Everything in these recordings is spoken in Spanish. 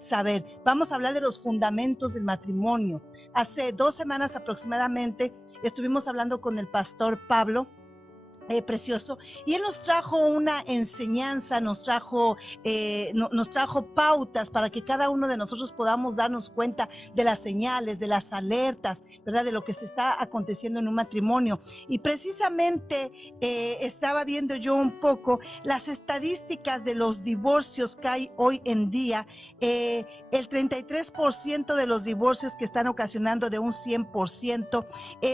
saber. Vamos a hablar de los fundamentos del matrimonio. Hace 2 semanas aproximadamente estuvimos hablando con el pastor Pablo. Precioso, y él nos trajo una enseñanza, nos trajo pautas para que cada uno de nosotros podamos darnos cuenta de las señales, de las alertas, ¿verdad? De lo que se está aconteciendo en un matrimonio. Y precisamente estaba viendo yo un poco las estadísticas de los divorcios que hay hoy en día. El 33% de los divorcios que están ocasionando de un 100%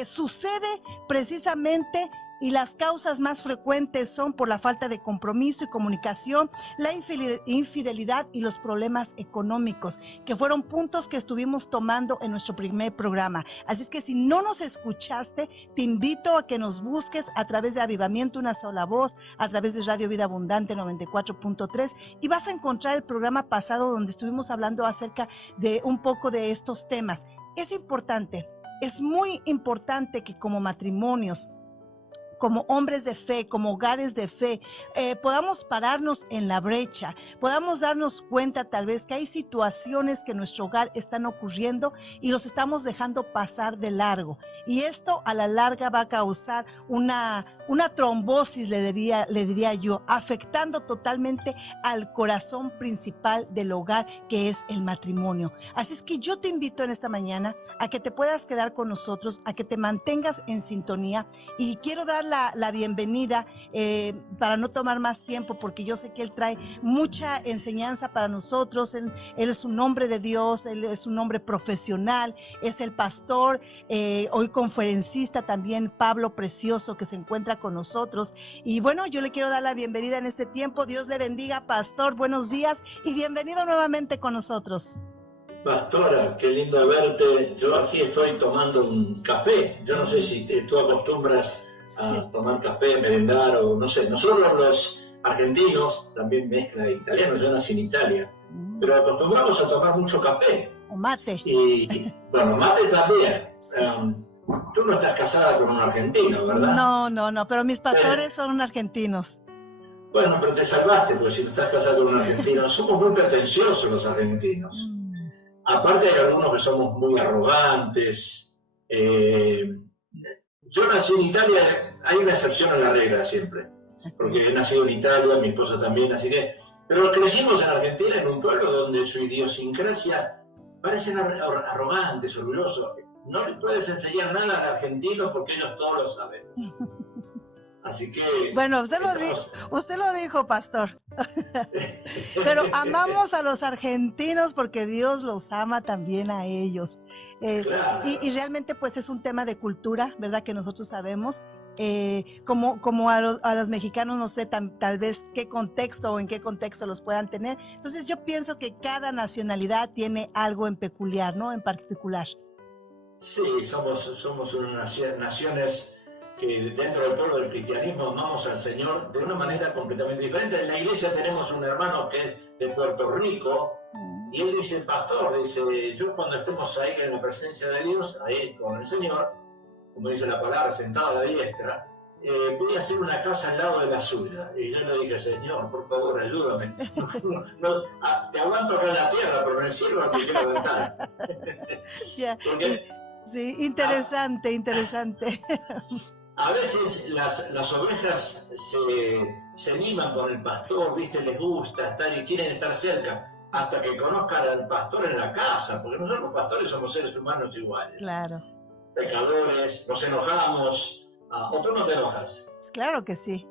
sucede precisamente, y las causas más frecuentes son por la falta de compromiso y comunicación, la infidelidad y los problemas económicos, que fueron puntos que estuvimos tomando en nuestro primer programa. Así es que si no nos escuchaste, te invito a que nos busques a través de Avivamiento Una Sola Voz, a través de Radio Vida Abundante 94.3, y vas a encontrar el programa pasado donde estuvimos hablando acerca de un poco de estos temas. Es importante, es muy importante que como matrimonios, como hombres de fe, como hogares de fe, podamos pararnos en la brecha, podamos darnos cuenta tal vez que hay situaciones que en nuestro hogar están ocurriendo y los estamos dejando pasar de largo. Y esto a la larga va a causar una trombosis, le diría yo, afectando totalmente al corazón principal del hogar, que es el matrimonio. Así es que yo te invito en esta mañana a que te puedas quedar con nosotros, a que te mantengas en sintonía, y quiero dar la bienvenida para no tomar más tiempo, porque yo sé que él trae mucha enseñanza para nosotros. Él es un hombre de Dios, él es un hombre profesional, es el pastor, hoy conferencista también, Pablo Precioso, que se encuentra con nosotros. Y bueno, yo le quiero dar la bienvenida en este tiempo. Dios le bendiga, pastor, buenos días y bienvenido nuevamente con nosotros. Pastora, qué lindo verte. Yo aquí estoy tomando un café. Yo no sé si tú acostumbras a tomar café, merendar o no sé. Nosotros los argentinos, también mezcla italiano, yo nací en Italia, pero acostumbramos a tomar mucho café. O mate. Y bueno, mate también. Sí. Tú no estás casada con un argentino, ¿verdad? No, pero mis pastores son argentinos. Bueno, pero te salvaste, porque si no estás casada con un argentino, somos muy pretenciosos los argentinos. Aparte hay algunos que somos muy arrogantes. Yo nací en Italia, hay una excepción a la regla siempre, porque he nacido en Italia, mi esposa también, así que... Pero crecimos en Argentina, en un pueblo donde su idiosincrasia parecen arrogantes, orgullosos. No le puedes enseñar nada al argentino porque ellos todos lo saben. Así que... Bueno, usted lo dijo, pastor. Pero amamos a los argentinos porque Dios los ama también a ellos. Claro. Y realmente pues es un tema de cultura, ¿verdad? Que nosotros sabemos. Como a los mexicanos, no sé tal vez qué contexto o en qué contexto los puedan tener. Entonces yo pienso que cada nacionalidad tiene algo en peculiar, ¿no? En particular. Sí, somos unas naciones que dentro del pueblo del cristianismo amamos al Señor de una manera completamente diferente. En la iglesia tenemos un hermano que es de Puerto Rico, y él dice, pastor, dice, yo cuando estemos ahí en la presencia de Dios, ahí con el Señor, como dice la palabra, sentado a la diestra, voy a hacer una casa al lado de la suya. Y yo le dije, Señor, por favor, ayúdame. Te aguanto acá en la tierra, pero en el cielo no te quiero estar. Porque, sí, interesante. A veces las ovejas se miman con el pastor, ¿viste? Les gusta estar y quieren estar cerca, hasta que conozcan al pastor en la casa, porque nosotros los pastores somos seres humanos iguales. Claro. Pecadores, nos enojamos, o tú no te enojas. Claro que sí.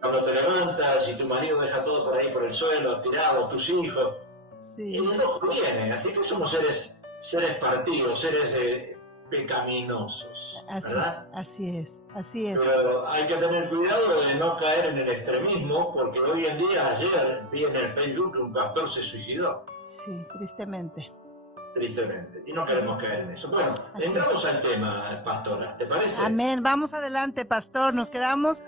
Cuando te levantas y tu marido deja todo por ahí por el suelo, tirado, tus hijos, sí. El enojo viene, así que somos seres partidos, seres pecaminosos, ¿verdad? Así es. Pero hay que tener cuidado de no caer en el extremismo, porque hoy en día, ayer vi en el Facebook que un pastor se suicidó. Sí, tristemente. Y no queremos caer en eso. Bueno, entramos al tema, pastora, ¿te parece? Amén, vamos adelante, pastor. Nos quedamos,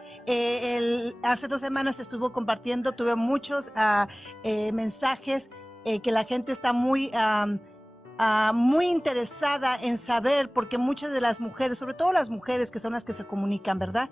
hace 2 semanas estuvo compartiendo, tuve muchos mensajes que la gente está muy interesada en saber, porque muchas de las mujeres, sobre todo las mujeres que son las que se comunican, ¿verdad?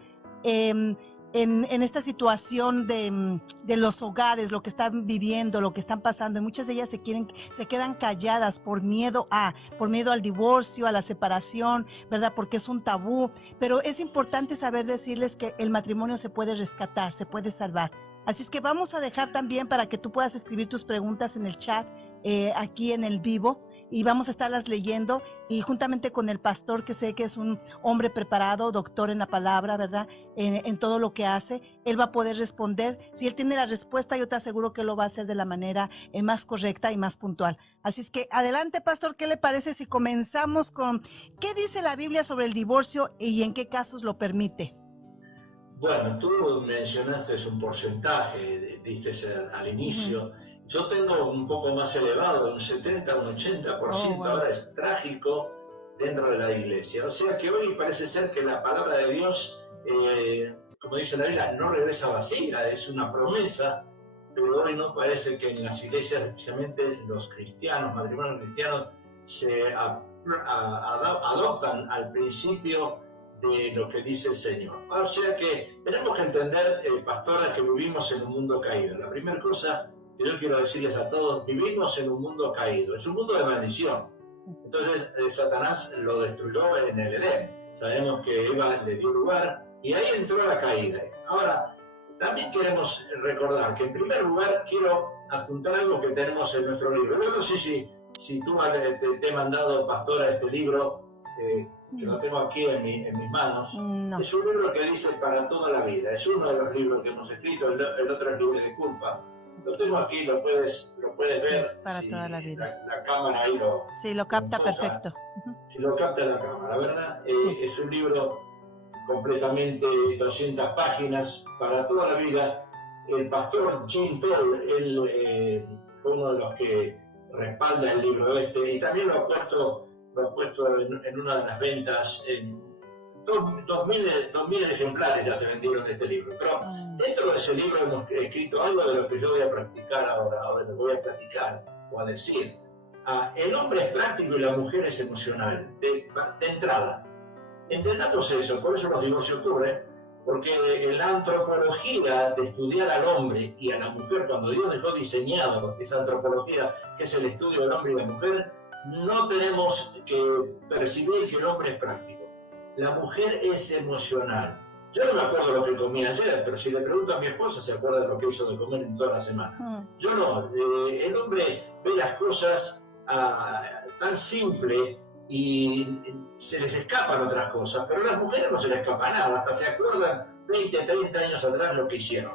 en esta situación de los hogares, lo que están viviendo, lo que están pasando, y muchas de ellas se quedan calladas por miedo al divorcio, a la separación, ¿verdad? Porque es un tabú, pero es importante saber decirles que el matrimonio se puede rescatar, se puede salvar. Así es que vamos a dejar también para que tú puedas escribir tus preguntas en el chat, aquí en el vivo, y vamos a estarlas leyendo, y juntamente con el pastor, que sé que es un hombre preparado, doctor en la palabra, ¿verdad? En todo lo que hace, él va a poder responder. Si él tiene la respuesta, yo te aseguro que lo va a hacer de la manera más correcta y más puntual. Así es que adelante, pastor, ¿qué le parece si comenzamos con qué dice la Biblia sobre el divorcio y en qué casos lo permite? Bueno, tú mencionaste un porcentaje, diste al inicio. Yo tengo un poco más elevado, un 70, un 80%, wow. Ahora es trágico dentro de la iglesia. O sea que hoy parece ser que la palabra de Dios, como dice la Biblia, no regresa vacía, es una promesa, pero hoy no parece que en las iglesias, especialmente los cristianos, matrimonios cristianos, se adoptan al principio de lo que dice el Señor. O sea que tenemos que entender, pastores, que vivimos en un mundo caído. La primera cosa que yo quiero decirles a todos, vivimos en un mundo caído, es un mundo de maldición. Entonces Satanás lo destruyó en el Edén. Sabemos que Eva le dio lugar y ahí entró la caída. Ahora, también queremos recordar que en primer lugar quiero adjuntar algo que tenemos en nuestro libro. Yo no sé si tú te he mandado, pastora, este libro, que lo tengo aquí en mis manos. No. Es un libro que dice para toda la vida. Es uno de los libros que hemos escrito, el otro es Libre de Culpa. Lo tengo aquí, lo puedes sí, ver. Para toda la vida. La cámara ahí lo... Sí, lo capta perfecto. Si lo capta la cámara, ¿verdad? Sí. Es un libro completamente 200 páginas para toda la vida. El pastor Jim Paul, él fue uno de los que respalda el libro y también lo ha puesto en una de las ventas. En 2.000 ejemplares ya se vendieron de este libro. Pero dentro de ese libro hemos escrito algo de lo que yo voy a practicar ahora les voy a platicar o a decir. El hombre es práctico y la mujer es emocional, de entrada. Entendamos eso, por eso los divorcios ocurren, porque en la antropología de estudiar al hombre y a la mujer, cuando Dios dejó diseñado esa antropología, que es el estudio del hombre y la mujer, no tenemos que percibir que el hombre es práctico. La mujer es emocional. Yo no me acuerdo lo que comí ayer, pero si le pregunto a mi esposa, se acuerda de lo que hizo de comer en toda la semana. Yo no. El hombre ve las cosas tan simple y se les escapan otras cosas, pero a las mujeres no se les escapa nada, hasta se acuerdan 20, 30 años atrás lo que hicieron.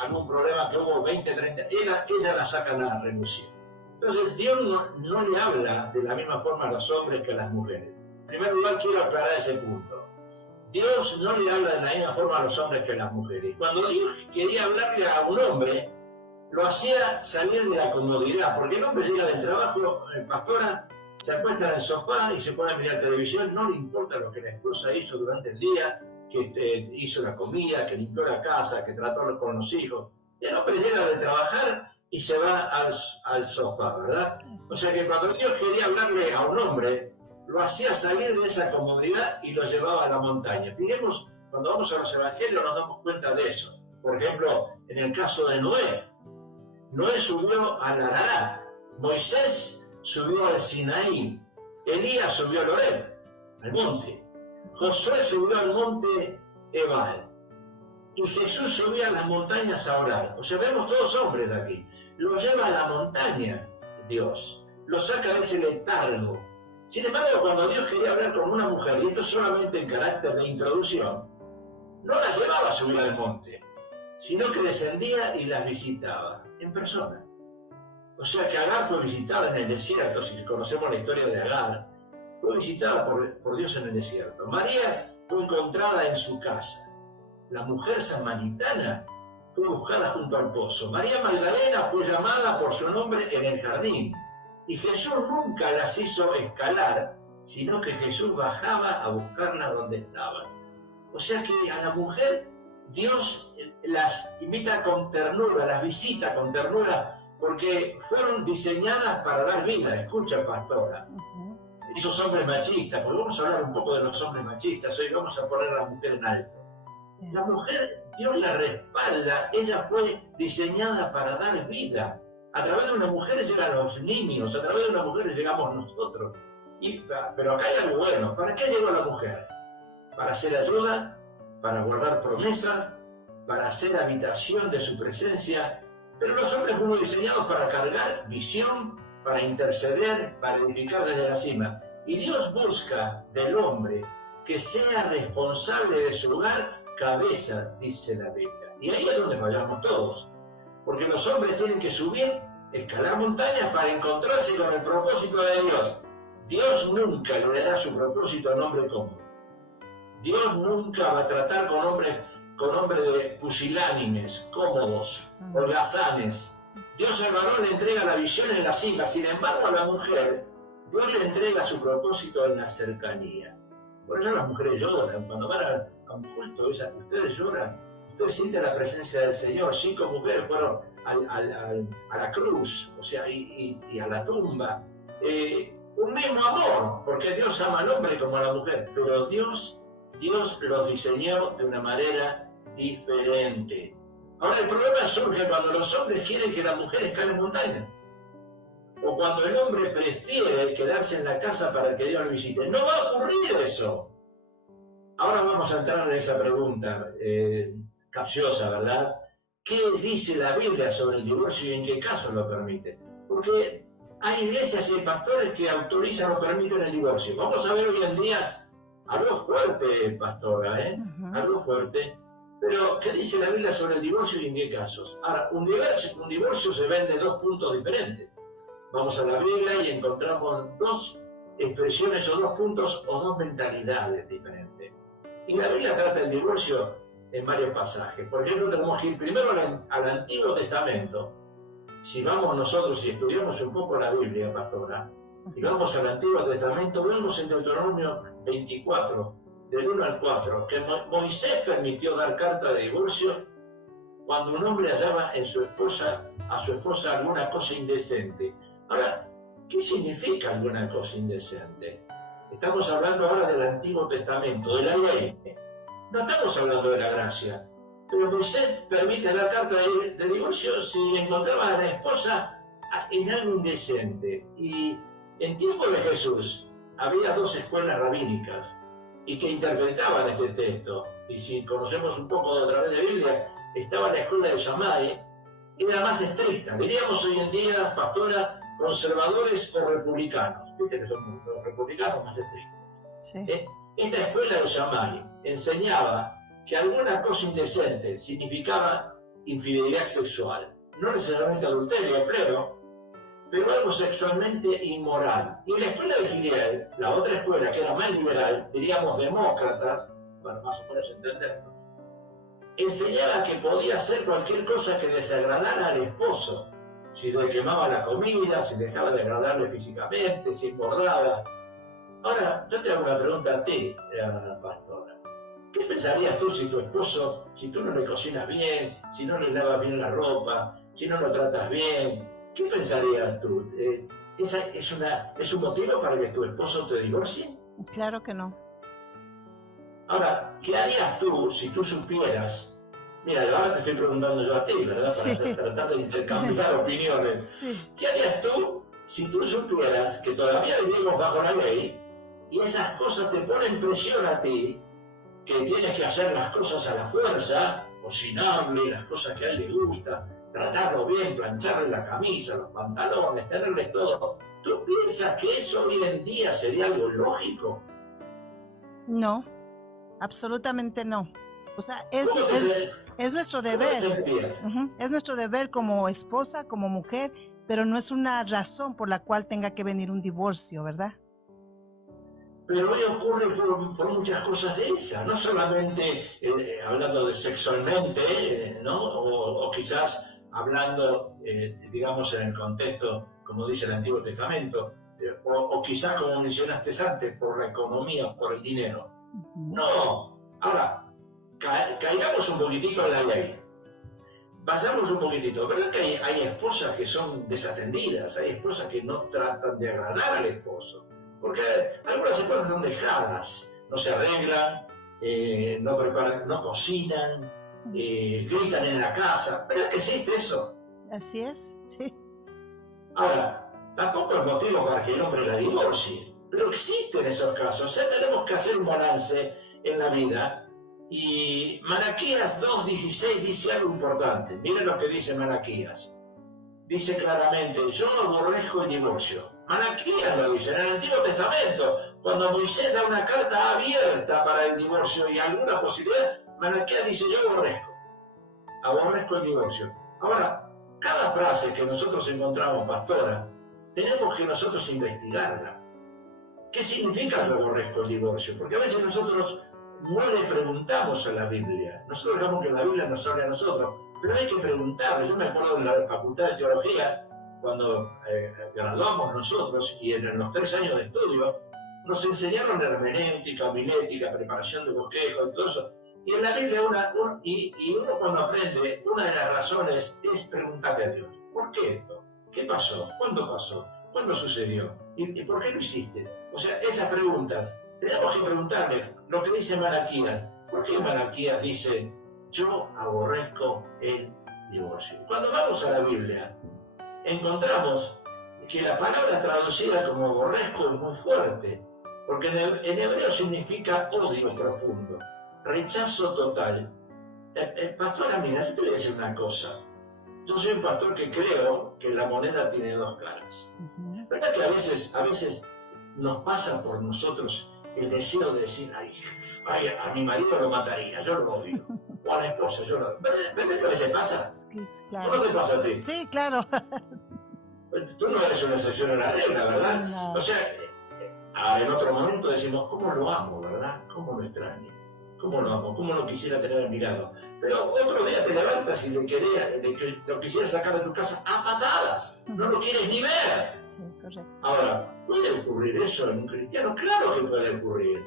Algún problema que hubo 20, 30, ellas la sacan a relucir. Entonces Dios no le habla de la misma forma a los hombres que a las mujeres. En primer lugar quiero aclarar ese punto. Dios no le habla de la misma forma a los hombres que a las mujeres. Cuando Dios quería hablarle a un hombre, lo hacía salir de la comodidad, porque el hombre llega del trabajo, pastora, se acuesta en el sofá y se pone a mirar televisión, no le importa lo que la esposa hizo durante el día, que hizo la comida, que limpió la casa, que trató con los hijos. El hombre llega de trabajar y se va al sofá, ¿verdad? O sea que cuando Dios quería hablarle a un hombre, lo hacía salir de esa comodidad y lo llevaba a la montaña. Fijemos, cuando vamos a los evangelios nos damos cuenta de eso. Por ejemplo, en el caso de Noé, Noé subió al Ararat, Moisés subió al Sinaí, Elías subió al Horeb, al monte, Josué subió al monte Ebal, y Jesús subió a las montañas a orar. O sea, vemos todos hombres de aquí. Lo lleva a la montaña Dios, lo saca de ese letargo. Sin embargo, cuando Dios quería hablar con una mujer, y esto solamente en carácter de introducción, no la llevaba a subir al monte, sino que descendía y las visitaba en persona. O sea que Agar fue visitada en el desierto, si conocemos la historia de Agar, fue visitada por Dios en el desierto. María fue encontrada en su casa. La mujer samaritana fue buscada junto al pozo. María Magdalena fue llamada por su nombre en el jardín. Y Jesús nunca las hizo escalar, sino que Jesús bajaba a buscarlas donde estaban. O sea que a la mujer Dios las invita con ternura, las visita con ternura, porque fueron diseñadas para dar vida. Escucha, pastora. Esos hombres machistas, porque vamos a hablar un poco de los hombres machistas, hoy vamos a poner a la mujer en alto. La mujer, Dios la respalda, ella fue diseñada para dar vida. A través de una mujer llegan los niños, a través de una mujer llegamos nosotros. Pero acá hay algo bueno. ¿Para qué llegó la mujer? Para hacer ayuda, para guardar promesas, para hacer habitación de su presencia. Pero los hombres fuimos diseñados para cargar visión, para interceder, para edificar desde la cima. Y Dios busca del hombre que sea responsable de su hogar, cabeza, dice la Biblia. Y ahí es donde fallamos todos. Porque los hombres tienen que subir, escalar montañas para encontrarse con el propósito de Dios. Dios nunca le da su propósito a un hombre común. Dios nunca va a tratar con hombres de pusilánimes, cómodos, holgazanes. Dios al varón le entrega la visión en la cima, sin embargo a la mujer, Dios le entrega su propósito en la cercanía. Por eso las mujeres lloran, cuando van a un culto, ustedes lloran, ustedes sienten la presencia del Señor. 5 mujeres fueron a la cruz, o sea, y a la tumba. Un mismo amor, porque Dios ama al hombre como a la mujer, pero Dios los diseñó de una manera diferente. Ahora el problema surge cuando los hombres quieren que las mujeres caigan montañas, o cuando el hombre prefiere quedarse en la casa para que Dios lo visite. No va a ocurrir eso. Ahora vamos a entrar en esa pregunta capciosa, ¿verdad? ¿Qué dice la Biblia sobre el divorcio y en qué caso lo permite? Porque hay iglesias y pastores que autorizan o permiten el divorcio. Vamos a ver hoy en día algo fuerte, pastora, algo fuerte. Pero, ¿qué dice la Biblia sobre el divorcio y en qué casos? Ahora, un divorcio se ve de 2 puntos diferentes. Vamos a la Biblia y encontramos 2 expresiones o 2 puntos o 2 mentalidades diferentes. Y la Biblia trata el divorcio en varios pasajes. Por ejemplo, tenemos que ir primero al Antiguo Testamento. Si vamos nosotros y estudiamos un poco la Biblia, pastora, y vamos al Antiguo Testamento, vemos en Deuteronomio 24, del 1 al 4, que Moisés permitió dar carta de divorcio cuando un hombre hallaba a su esposa alguna cosa indecente. Ahora, ¿qué significa alguna cosa indecente? Estamos hablando ahora del Antiguo Testamento, de la ley. No estamos hablando de la gracia. Pero Moisés permite la carta de divorcio si encontraba a la esposa en algo indecente. Y en tiempo de Jesús había 2 escuelas rabínicas y que interpretaban este texto. Y si conocemos un poco a través de la Biblia, estaba la escuela de Shammai, era más estricta. Diríamos hoy en día, pastora, conservadores o republicanos. Viste que son los republicanos más estrictos. Sí. Esta escuela de Shammai enseñaba que alguna cosa indecente significaba infidelidad sexual. No necesariamente adulterio, pero algo sexualmente inmoral. Y la escuela de Hillel, la otra escuela que era más liberal, diríamos demócratas, para más o menos entenderlo, enseñaba que podía hacer cualquier cosa que desagradara al esposo. Si le quemaba la comida, si dejaba de agradarle físicamente, si engordaba. Ahora, yo te hago una pregunta a ti, pastora. ¿Qué pensarías tú si tu esposo, si tú no le cocinas bien, si no le lavas bien la ropa, si no lo tratas bien? ¿Qué pensarías tú? ¿Es un motivo para que tu esposo te divorcie? Claro que no. Ahora, ¿qué harías tú si tú supieras? Mira, ahora te estoy preguntando yo a ti, ¿verdad? Sí. Para tratar de intercambiar opiniones. Sí. ¿Qué harías tú si tú supieras que todavía vivimos bajo la ley y esas cosas te ponen presión a ti, que tienes que hacer las cosas a la fuerza, cocinarle las cosas que a él le gusta, tratarlo bien, plancharle la camisa, los pantalones, tenerles todo? ¿Tú piensas que eso hoy en día sería algo lógico? No, absolutamente no. O sea, es nuestro ¿Cómo te deber. sentirías? Es nuestro deber como esposa, como mujer, pero no es una razón por la cual tenga que venir un divorcio, ¿verdad? Pero hoy ocurre por muchas cosas de esas, no solamente hablando de sexualmente, ¿no? O quizás hablando, digamos, en el contexto, como dice el Antiguo Testamento, o quizás, como mencionaste antes, por la economía, por el dinero. No. Ahora, caigamos un poquitito en la ley. Vayamos un poquitito. ¿Verdad que hay esposas que son desatendidas? Hay esposas que no tratan de agradar al esposo. Porque algunas esposas son dejadas, no se arreglan, no preparan, no cocinan, gritan en la casa. ¿Verdad que existe eso? Así es, sí. Ahora, tampoco es motivo para que el hombre la divorcie, pero existen esos casos. O sea, tenemos que hacer un balance en la vida. Y Malaquías 2:16 dice algo importante. Miren lo que dice Malaquías. Dice claramente, yo aborrezco el divorcio. Malaquías lo dice en el Antiguo Testamento. Cuando Moisés da una carta abierta para el divorcio y alguna posibilidad, Malaquías dice, yo aborrezco el divorcio. Ahora, cada frase que nosotros encontramos, pastora, tenemos que nosotros investigarla. ¿Qué significa yo aborrezco el divorcio? Porque a veces nosotros no le preguntamos a la Biblia. Nosotros dejamos que la Biblia nos hable a nosotros, pero hay que preguntarle. Yo me acuerdo en la Facultad de Teología, cuando graduamos nosotros, y en los 3 años de estudio, nos enseñaron hermenéutica, homilética, preparación de bosquejos y todo eso. Y en la Biblia uno cuando aprende, una de las razones es preguntarle a Dios, ¿por qué esto? ¿Qué pasó? ¿Cuándo pasó? ¿Cuándo sucedió? ¿Y por qué lo hiciste? O sea, esas preguntas, tenemos que preguntarle lo que dice Malaquías. ¿Por qué Malaquías dice, yo aborrezco el divorcio? Cuando vamos a la Biblia, encontramos que la palabra traducida como aborrezco es muy fuerte, porque en hebreo significa odio profundo, rechazo total. Pastora, mira, yo te voy a decir una cosa. Yo soy un pastor que creo que la moneda tiene 2 caras. ¿Verdad que a veces nos pasa por nosotros el deseo de decir, ay, a mi marido lo mataría, yo lo odio? O a la esposa, yo lo odio. ¿Verdad que a veces pasa? Sí, claro. ¿Cómo te pasa a ti? Sí, claro. Tú no eres una excepción a la regla, ¿verdad? No. O sea, en otro momento decimos, ¿cómo lo amo, verdad? ¿Cómo lo extraño? ¿Cómo lo amo? ¿Cómo lo quisiera tener a mi lado? Pero otro día te levantas y lo quisieras sacar de tu casa a patadas. No lo quieres ni ver. Sí, correcto. Ahora, ¿puede ocurrir eso en un cristiano? Claro que puede ocurrir.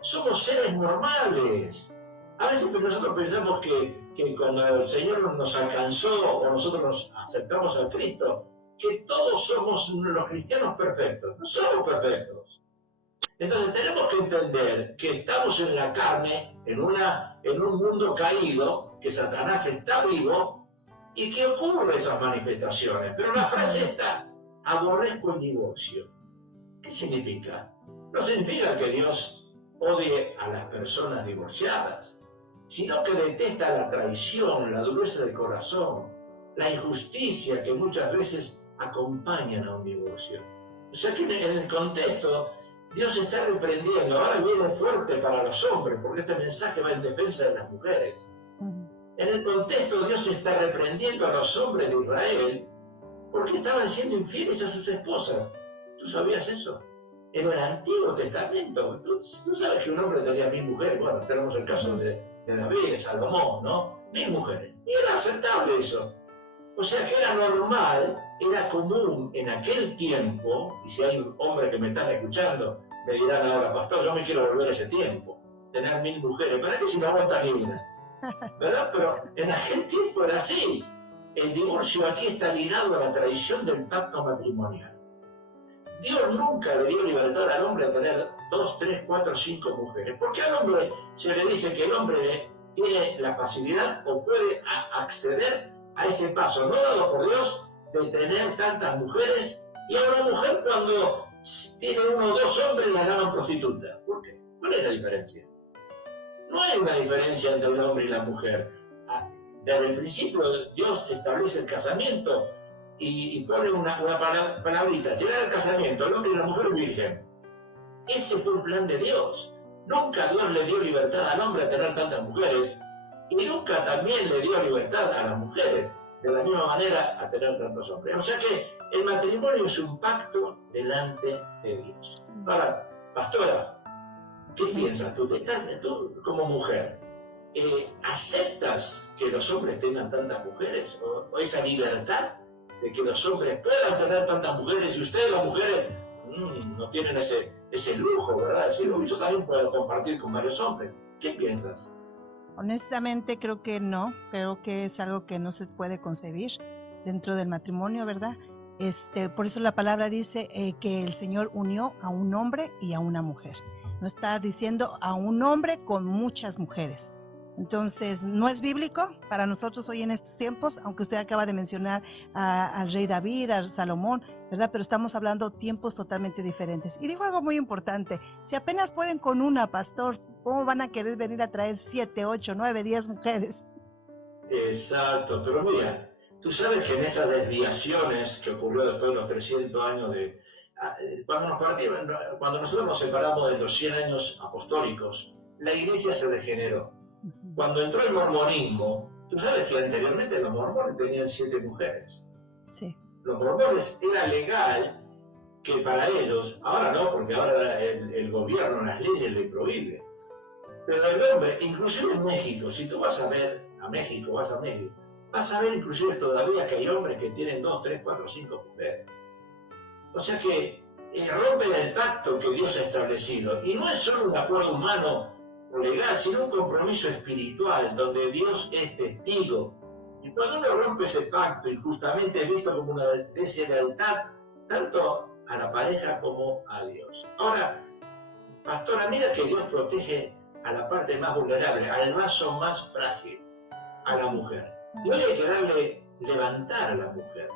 Somos seres normales. A veces nosotros pensamos que cuando el Señor nos alcanzó o nosotros nos aceptamos a Cristo, que todos somos los cristianos perfectos. No somos perfectos. Entonces tenemos que entender que estamos en la carne, en un mundo caído, que Satanás está vivo y que ocurren esas manifestaciones. Pero la frase está, aborrezco el divorcio. ¿Qué significa? No significa que Dios odie a las personas divorciadas, sino que detesta la traición, la dureza del corazón, la injusticia que muchas veces acompañan a un divorcio. O sea que en el contexto Dios está reprendiendo, ahora viene fuerte para los hombres, porque este mensaje va en defensa de las mujeres. En el contexto Dios está reprendiendo a los hombres de Israel porque estaban siendo infieles a sus esposas. ¿Tú sabías eso? En el Antiguo Testamento, tú sabes que un hombre tenía 1000 mujeres. Bueno, tenemos el caso de David, de Salomón, ¿no? 1000 mujeres. Y era aceptable eso. O sea que era normal, era común en aquel tiempo, y si hay hombres que me están escuchando, me dirán ahora, pastor, yo me quiero volver a ese tiempo, tener 1000 mujeres, ¿para qué si no aguanta ni una? ¿Verdad? Pero en aquel tiempo era así. El divorcio aquí está ligado a la tradición del pacto matrimonial. Dios nunca le dio libertad al hombre a tener 2, 3, 4, 5 mujeres. Porque al hombre se le dice que el hombre tiene la facilidad o puede acceder a ese paso no dado por Dios de tener tantas mujeres, y a una mujer cuando tiene 1 o 2 hombres la llaman prostituta. ¿Por qué? ¿Cuál es la diferencia? No hay una diferencia entre el hombre y la mujer. Desde el principio Dios establece el casamiento y pone una palabrita, llegar al casamiento, el hombre y la mujer virgen. Ese fue el plan de Dios. Nunca Dios le dio libertad al hombre a tener tantas mujeres, y nunca también le dio libertad a las mujeres, de la misma manera, a tener tantos hombres. O sea que el matrimonio es un pacto delante de Dios. Ahora, pastora, ¿qué piensas tú? Tú como mujer, ¿aceptas que los hombres tengan tantas mujeres? ¿O esa libertad de que los hombres puedan tener tantas mujeres y ustedes, las mujeres, no tienen ese lujo, ¿verdad? Es decir, yo también puedo compartir con varios hombres. ¿Qué piensas? Honestamente creo que no, creo que es algo que no se puede concebir dentro del matrimonio, ¿verdad? Por eso la palabra dice que el Señor unió a un hombre y a una mujer. no está diciendo a un hombre con muchas mujeres. Entonces, no es bíblico para nosotros hoy en estos tiempos, aunque usted acaba de mencionar al rey David, a Salomón, ¿verdad? Pero estamos hablando tiempos totalmente diferentes. Y dijo algo muy importante: si apenas pueden con una, pastor, ¿cómo van a querer venir a traer 7, 8, 9, 10 mujeres? Exacto, pero mira, tú sabes que en esas desviaciones que ocurrió después de los 300 años cuando nosotros nos separamos de los 100 años apostólicos, la iglesia se degeneró. Cuando entró el mormonismo, tú sabes que anteriormente los mormones tenían 7 mujeres. Sí. Los mormones era legal que para ellos, ahora no, porque ahora el gobierno, las leyes le prohíben. Pero el hombre, inclusive en México, si tú vas a ver a México, vas a ver inclusive todavía que hay hombres que tienen 2, 3, 4, 5 mujeres. O sea que rompen el pacto que Dios ha establecido. Y no es solo un acuerdo humano o legal, sino un compromiso espiritual, donde Dios es testigo. Y cuando uno rompe ese pacto, injustamente es visto como una deslealtad, tanto a la pareja como a Dios. Ahora, pastora, mira que Dios protege a la parte más vulnerable, al vaso más frágil, a la mujer. Y hoy hay que levantar a la mujer.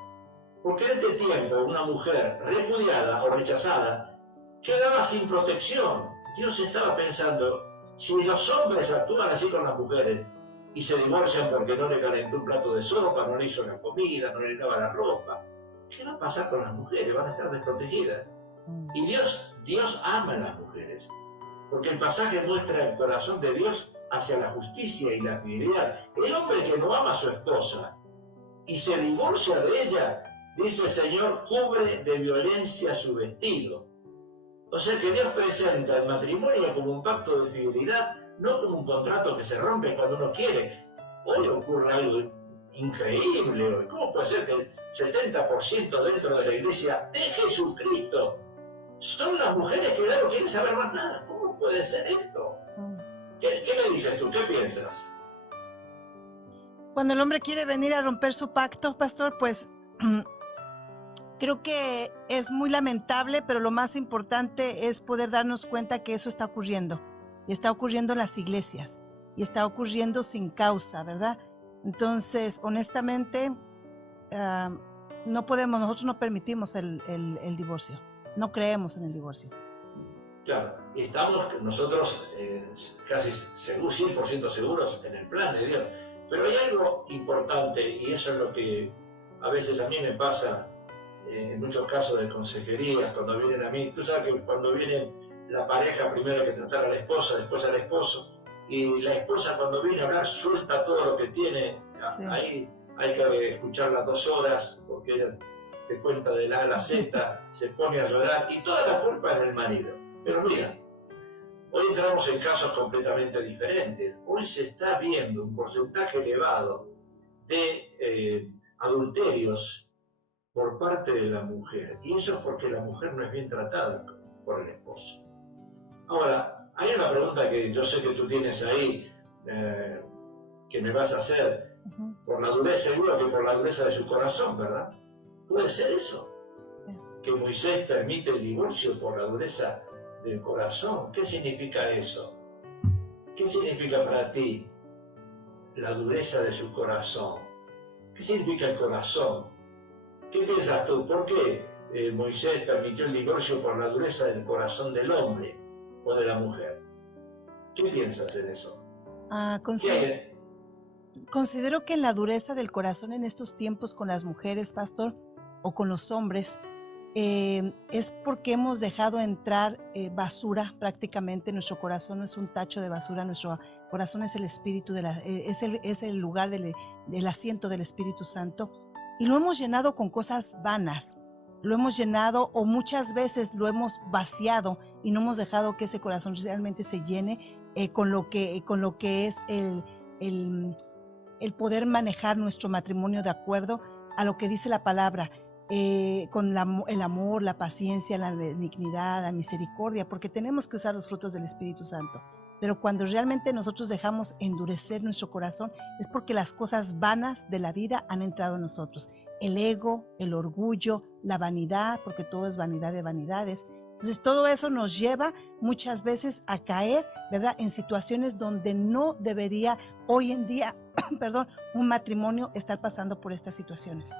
Porque en este tiempo una mujer repudiada o rechazada quedaba sin protección. Dios estaba pensando, si los hombres actúan así con las mujeres y se divorcian porque no le calentó un plato de sopa, no le hizo la comida, no le lava la ropa, ¿qué va a pasar con las mujeres? Van a estar desprotegidas. Y Dios ama a las mujeres, porque el pasaje muestra el corazón de Dios hacia la justicia y la fidelidad. El hombre que no ama a su esposa y se divorcia de ella, dice el Señor, cubre de violencia su vestido. O sea que Dios presenta el matrimonio como un pacto de fidelidad, no como un contrato que se rompe cuando uno quiere. Hoy ocurre algo increíble. ¿Cómo puede ser que el 70% dentro de la iglesia de Jesucristo son las mujeres que ya no quieren saber más nada? ¿Cómo puede ser esto? ¿Qué me dices tú? ¿Qué piensas? Cuando el hombre quiere venir a romper su pacto, pastor, pues creo que es muy lamentable, pero lo más importante es poder darnos cuenta que eso está ocurriendo. Y está ocurriendo en las iglesias. Y está ocurriendo sin causa, ¿verdad? Entonces, honestamente, no podemos, nosotros no permitimos el divorcio. No creemos en el divorcio. Claro, estamos nosotros casi 100% seguros en el plan de Dios. Pero hay algo importante, y eso es lo que a veces a mí me pasa en muchos casos de consejerías, cuando vienen a mí. Tú sabes que cuando viene la pareja, primero hay que tratar a la esposa, después al esposo, y la esposa cuando viene a hablar suelta todo lo que tiene. Sí. Ahí hay que escucharla 2 horas, porque ella te cuenta de la A a la Z, se pone a llorar, y toda la culpa es del marido. Pero mira, hoy entramos en casos completamente diferentes. Hoy se está viendo un porcentaje elevado de adulterios por parte de la mujer. Y eso es porque la mujer no es bien tratada por el esposo. Ahora, hay una pregunta que yo sé que tú tienes ahí, que me vas a hacer, por la dureza, seguro que por la dureza de su corazón, ¿verdad? ¿Puede ser eso? Que Moisés permite el divorcio por la dureza del corazón. ¿Qué significa eso? ¿Qué significa para ti la dureza de su corazón? ¿Qué significa el corazón? ¿Qué piensas tú? ¿Por qué Moisés permitió el divorcio por la dureza del corazón del hombre o de la mujer? ¿Qué piensas en eso? Considero que en la dureza del corazón en estos tiempos con las mujeres, pastor, o con los hombres, es porque hemos dejado entrar basura prácticamente. Nuestro corazón no es un tacho de basura, nuestro corazón es el espíritu, es el lugar del asiento del Espíritu Santo, y lo hemos llenado con cosas vanas, lo hemos llenado o muchas veces lo hemos vaciado y no hemos dejado que ese corazón realmente se llene con lo que es el poder manejar nuestro matrimonio de acuerdo a lo que dice la palabra. Con el amor, la paciencia, la benignidad, la misericordia, porque tenemos que usar los frutos del Espíritu Santo. Pero cuando realmente nosotros dejamos endurecer nuestro corazón, es porque las cosas vanas de la vida han entrado en nosotros. El ego, el orgullo, la vanidad, porque todo es vanidad de vanidades, Entonces, todo eso nos lleva muchas veces a caer, ¿verdad?, en situaciones donde no debería hoy en día, perdón, un matrimonio estar pasando por estas situaciones.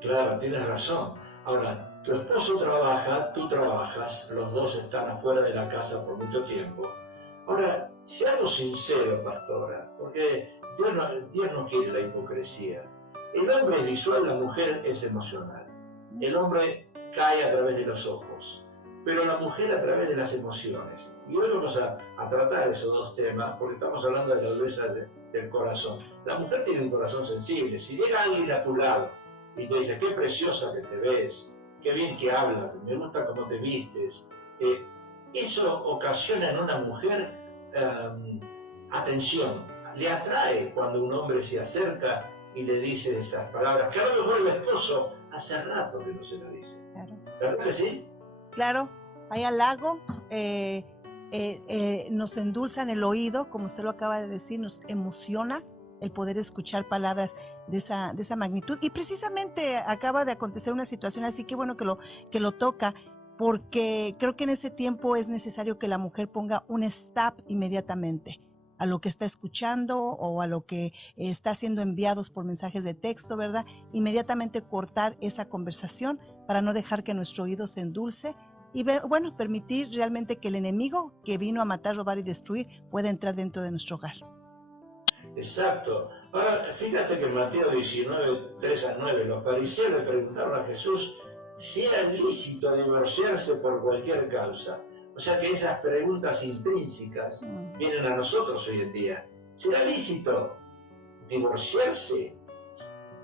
Claro, tienes razón. Ahora, tu esposo trabaja, tú trabajas, los dos están afuera de la casa por mucho tiempo. Ahora, seamos sinceros, pastora, porque Dios no quiere la hipocresía. El hombre es visual, la mujer es emocional. El hombre cae a través de los ojos, pero la mujer a través de las emociones. Y hoy vamos a tratar esos dos temas, porque estamos hablando de la dureza del corazón. La mujer tiene un corazón sensible. Si llega alguien a tu lado y te dice, qué preciosa que te ves, qué bien que hablas, me gusta cómo te vistes, eso ocasiona en una mujer atención, le atrae cuando un hombre se acerca y le dice esas palabras, que a lo mejor el esposo hace rato que no se la dice. Claro. ¿Verdad que sí? Claro, hay halago, nos endulzan el oído, como usted lo acaba de decir, nos emociona el poder escuchar palabras de esa magnitud. Y precisamente acaba de acontecer una situación así, que bueno que lo toca, porque creo que en ese tiempo es necesario que la mujer ponga un stop inmediatamente a lo que está escuchando o a lo que está siendo enviados por mensajes de texto, ¿verdad? Inmediatamente cortar esa conversación para no dejar que nuestro oído se endulce y bueno, permitir realmente que el enemigo que vino a matar, robar y destruir pueda entrar dentro de nuestro hogar. Exacto. Ahora, fíjate que en Mateo 19, 3-9, los fariseos le preguntaron a Jesús si era lícito divorciarse por cualquier causa. O sea que esas preguntas intrínsecas vienen a nosotros hoy en día. ¿Será lícito divorciarse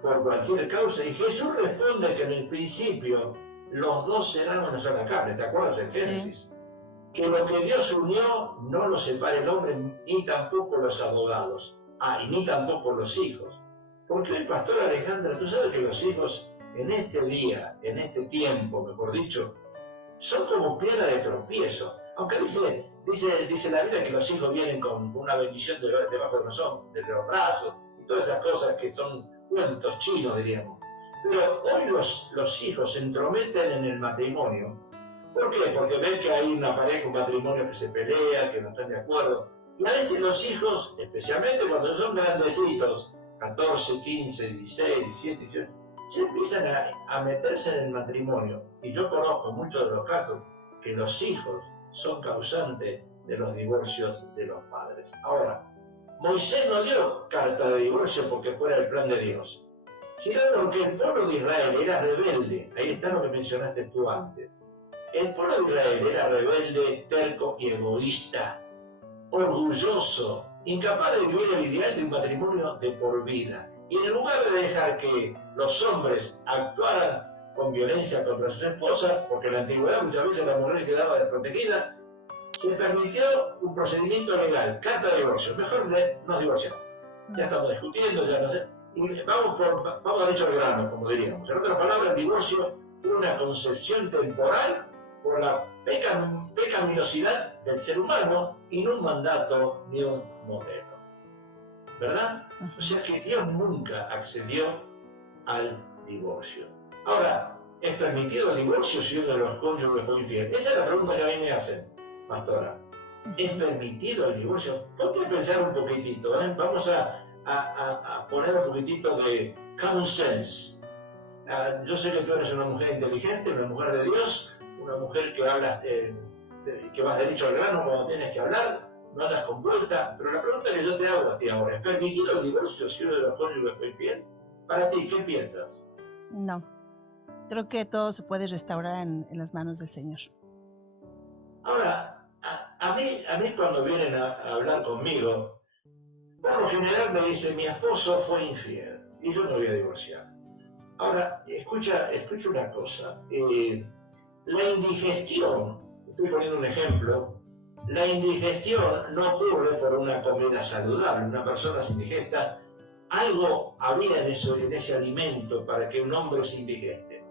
por cualquier causa? Y Jesús responde que en el principio los dos serán una sola carne. ¿Te acuerdas de Génesis? Sí. Que lo que Dios unió no lo separe el hombre, ni tampoco los abogados. Y ni tampoco los hijos. Porque el pastor Alejandra, tú sabes que los hijos en este día, en este tiempo, mejor dicho, son como piedra de tropiezo. Aunque dice la Biblia que los hijos vienen con una bendición debajo de los brazos, y todas esas cosas que son cuentos chinos, diríamos. Pero hoy los hijos se entrometen en el matrimonio. ¿Por qué? Porque ven que hay una pareja, un matrimonio que se pelea, que no están de acuerdo. Y a veces los hijos, especialmente cuando son grandecitos, 14, 15, 16, 17, 18, se empiezan a meterse en el matrimonio. Y yo conozco muchos de los casos que los hijos son causantes de los divorcios de los padres. Ahora, Moisés no dio carta de divorcio porque fuera el plan de Dios, sino porque el pueblo de Israel era rebelde. Ahí está lo que mencionaste tú antes. El pueblo de Israel era rebelde, terco y egoísta, orgulloso, incapaz de vivir el ideal de un matrimonio de por vida. Y en lugar de dejar que los hombres actuaran con violencia contra sus esposas, porque en la antigüedad muchas veces la mujer quedaba desprotegida, se permitió un procedimiento legal, carta de divorcio. Mejor nos divorciamos. Ya estamos discutiendo, ya no sé. Y vamos a dicho al grano, como diríamos. En otras palabras, el divorcio fue una concepción temporal por la pecaminosidad del ser humano y no un mandato ni un modelo. ¿Verdad? O sea que Dios nunca accedió al divorcio. Ahora, ¿es permitido el divorcio si uno de los cónyuges fue infiel? Esa es la pregunta que a mí me hacen, pastora. ¿Es permitido el divorcio? Ponte a pensar un poquitito, ¿eh? Vamos a poner un poquitito de common sense. Yo sé que tú eres una mujer inteligente, una mujer de Dios, una mujer que hablas, que vas derecho al grano cuando tienes que hablar, no andas con vuelta, pero la pregunta que yo te hago a ti ahora, ¿es permitido el divorcio si uno de los cónyuges fue infiel? Para ti, ¿qué piensas? No, creo que todo se puede restaurar en las manos del Señor. Ahora, a mí cuando vienen a hablar conmigo, por lo general me dicen, mi esposo fue infiel y yo me voy a divorciar. Ahora, escucha una cosa. La indigestión, estoy poniendo un ejemplo, la indigestión no ocurre por una comida saludable. Una persona se indigesta, algo había en ese alimento para que un hombre se indigeste.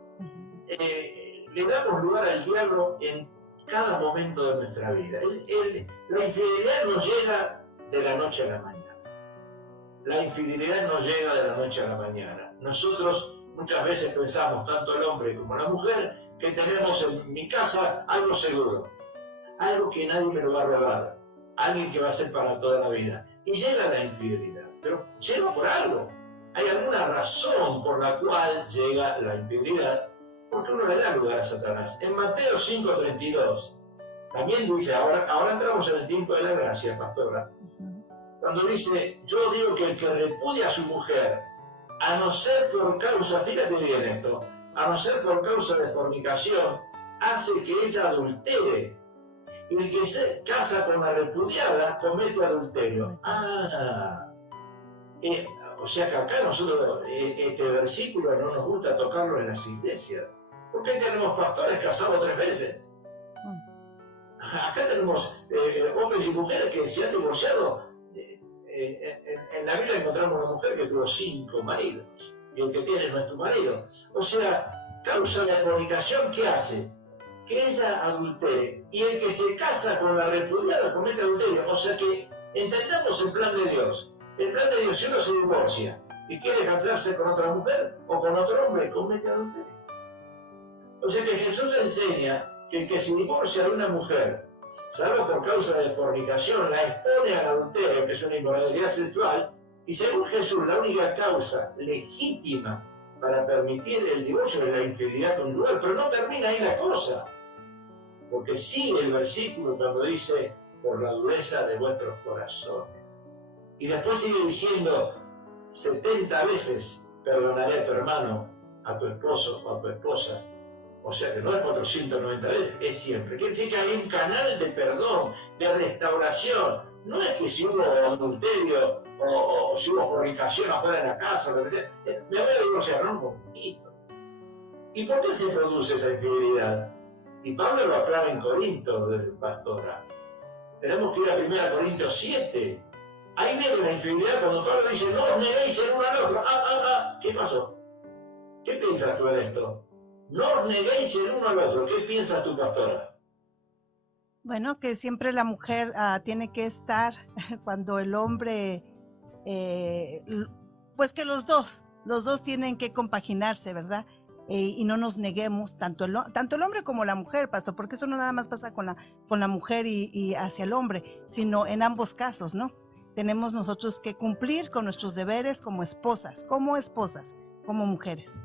Le damos lugar al diablo en cada momento de nuestra vida. La infidelidad no llega de la noche a la mañana. La infidelidad no llega de la noche a la mañana. Nosotros muchas veces pensamos, tanto el hombre como la mujer, que tenemos en mi casa algo seguro, algo que nadie me lo va a robar, alguien que va a ser para toda la vida. Y llega la infidelidad, pero llega por algo. Hay alguna razón por la cual llega la infidelidad, porque uno le da lugar a Satanás. En Mateo 5:32, también dice, ahora entramos en el tiempo de la gracia, pastora, cuando dice, yo digo que el que repudia a su mujer, a no ser por causa, fíjate bien esto, a no ser por causa de fornicación, hace que ella adultere. Y el que se casa con la repudiada comete adulterio. O sea que acá nosotros, este versículo no nos gusta tocarlo en las iglesias. ¿Por qué tenemos pastores casados 3 veces? Acá tenemos hombres y mujeres que se han divorciado. En la Biblia encontramos una mujer que tuvo 5 maridos. Y el que tiene no es tu marido. O sea, causa de fornicación, ¿qué hace? Que ella adultere. Y el que se casa con la repudiada comete adulterio. O sea que entendamos el plan de Dios. El plan de Dios, si uno se divorcia y quiere casarse con otra mujer o con otro hombre, comete adulterio. O sea que Jesús enseña que el que se divorcia de una mujer, salvo por causa de fornicación, la expone al adulterio, que es una inmoralidad sexual, y según Jesús, la única causa legítima para permitir el divorcio es la infidelidad conyugal, pero no termina ahí la cosa, porque sigue el versículo cuando dice, por la dureza de vuestros corazones. Y después sigue diciendo, 70 veces perdonaré a tu hermano, a tu esposo o a tu esposa. O sea que no es 490 veces, es siempre. Quiere decir que hay un canal de perdón, de restauración. No es que si hubo adulterio o si hubo fornicación afuera de la casa, lo que sea, me voy a divorciar, no, un poquitito. ¿Y por qué se produce esa infidelidad? Y Pablo lo aclara en Corinto, pastora. Tenemos que ir a 1 Corintios 7. Ahí viene la infidelidad cuando Pablo dice, no os neguéis el uno al otro. ¿Qué pasó? ¿Qué piensas tú de esto? No os neguéis el uno al otro. ¿Qué piensas tú, pastora? Bueno, que siempre la mujer tiene que estar cuando el hombre, pues que los dos tienen que compaginarse, ¿verdad? Y no nos neguemos, tanto el hombre como la mujer, pastor, porque eso no nada más pasa con la mujer y hacia el hombre, sino en ambos casos, ¿no? Tenemos nosotros que cumplir con nuestros deberes como esposas, como mujeres.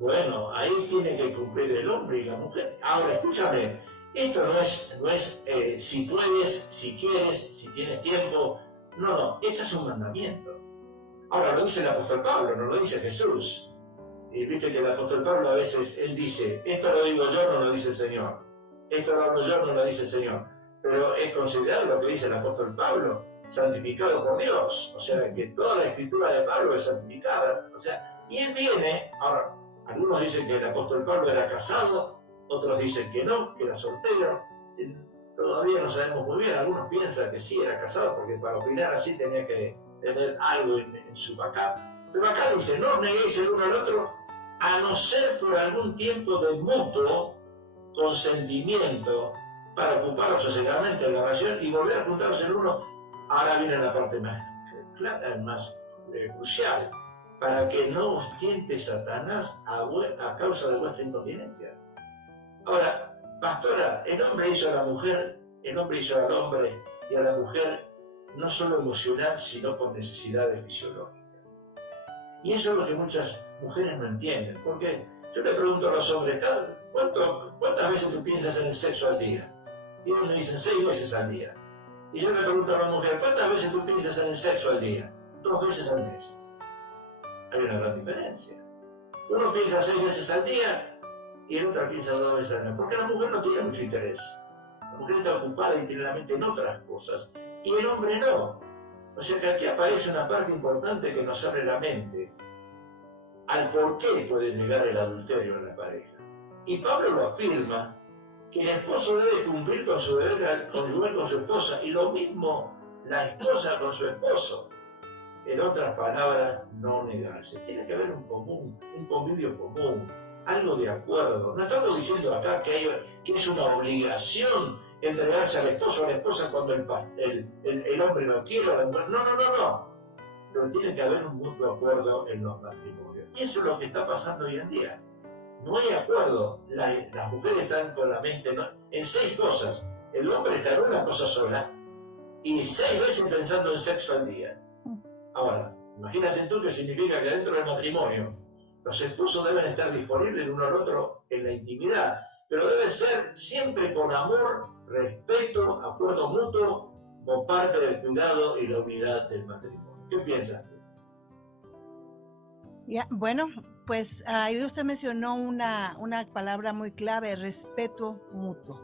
Bueno, ahí tiene que cumplir el hombre y la mujer. Ahora, escúchame, esto no es si puedes, si quieres, si tienes tiempo. No, esto es un mandamiento. Ahora, lo dice el apóstol Pablo, no lo dice Jesús. Y viste que el apóstol Pablo a veces, él dice, esto lo digo yo, no lo dice el Señor. Esto lo hablo yo, no lo dice el Señor. Pero es considerado lo que dice el apóstol Pablo, santificado por Dios. O sea, que toda la escritura de Pablo es santificada. O sea, y él viene, ahora, algunos dicen que el apóstol Pablo era casado, otros dicen que no, que era soltero. Todavía no sabemos muy bien, algunos piensan que sí era casado, porque para opinar así tenía que tener algo en su backup. Pero acá dice, no os neguéis el uno al otro, a no ser por algún tiempo de mutuo consentimiento para ocuparos sosegadamente de la oración y volver a juntaros el uno. Ahora viene la parte más clara, más crucial, para que no os tiente Satanás a causa de vuestra incontinencia. Ahora, pastora, el hombre hizo a la mujer, el hombre hizo al hombre y a la mujer no solo emocional, sino con necesidades fisiológicas. Y eso es lo que muchas mujeres no entienden, porque yo le pregunto a los hombres, ¿cuántas veces tú piensas en el sexo al día? Y ellos me dicen 6 veces al día. Y yo le pregunto a la mujer, ¿cuántas veces tú piensas en el sexo al día? 2 veces al mes. Hay una gran diferencia. Uno piensa 6 veces al día y el otro piensa 2 veces al mes. Porque la mujer no tiene mucho interés. La mujer está ocupada íntegramente en otras cosas y el hombre no. O sea que aquí aparece una parte importante que nos abre la mente al por qué puede llegar el adulterio en la pareja. Y Pablo lo afirma, que el esposo debe cumplir con su deber conyugal con su esposa, y lo mismo la esposa con su esposo. En otras palabras, no negarse. Tiene que haber un convivio común, algo de acuerdo. No estamos diciendo acá que es una obligación entregarse al esposo o a la esposa cuando el hombre no quiere o la mujer. No. Pero tiene que haber un mutuo acuerdo en los matrimonios. Y eso es lo que está pasando hoy en día. no hay acuerdo. Las mujeres están con la mente en 6 cosas. El hombre está en una cosa sola y 6 veces pensando en sexo al día. Ahora, imagínate tú qué significa que dentro del matrimonio los esposos deben estar disponibles el uno al otro en la intimidad, pero debe ser siempre con amor, respeto, acuerdo mutuo, como parte del cuidado y la unidad del matrimonio. ¿Qué piensas tú? Bueno, pues ahí usted mencionó una palabra muy clave, respeto mutuo.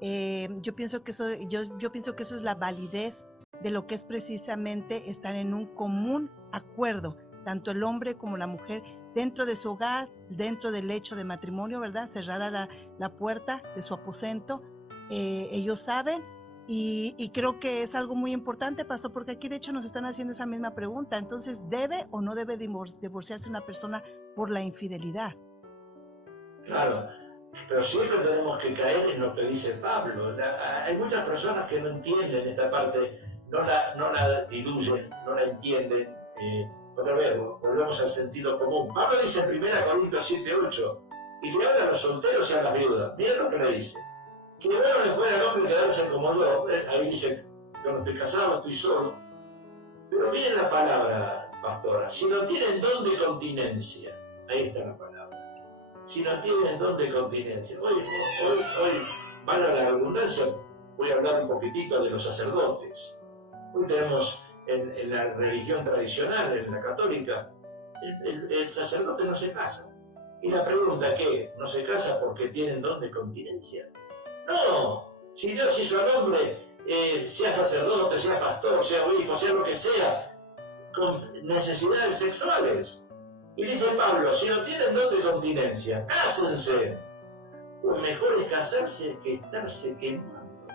Yo pienso que eso es la validez de lo que es precisamente estar en un común acuerdo, tanto el hombre como la mujer, dentro de su hogar, dentro del lecho de matrimonio, ¿verdad? Cerrada la puerta de su aposento, ellos saben, y creo que es algo muy importante, pastor, porque aquí de hecho nos están haciendo esa misma pregunta. Entonces, ¿debe o no debe divorciarse una persona por la infidelidad? Claro, pero siempre tenemos que caer en lo que dice Pablo. Hay muchas personas que no entienden esta parte, no la diluyen, no la entienden. Otra vez, volvemos al sentido común. Pablo dice en 1 Corintios 7:8, y le habla a los solteros y a las viudas. Miren lo que le dice. Que bueno le puede al hombre quedarse como yo. Ahí dice, yo no estoy casado, estoy solo. Pero miren la palabra, pastora. Si no tienen don de continencia, ahí está la palabra. Si no tienen don de continencia. Hoy, valga la redundancia, voy a hablar un poquitito de los sacerdotes. Hoy tenemos en la religión tradicional, en la católica, el sacerdote no se casa. Y la pregunta, ¿qué? ¿No se casa porque tienen don de continencia? No, si Dios hizo al hombre, sea sacerdote, sea pastor, sea obispo, sea lo que sea, con necesidades sexuales. Y dice Pablo, si no tienen don de continencia, cásense. Pues mejor es casarse que estarse quemando.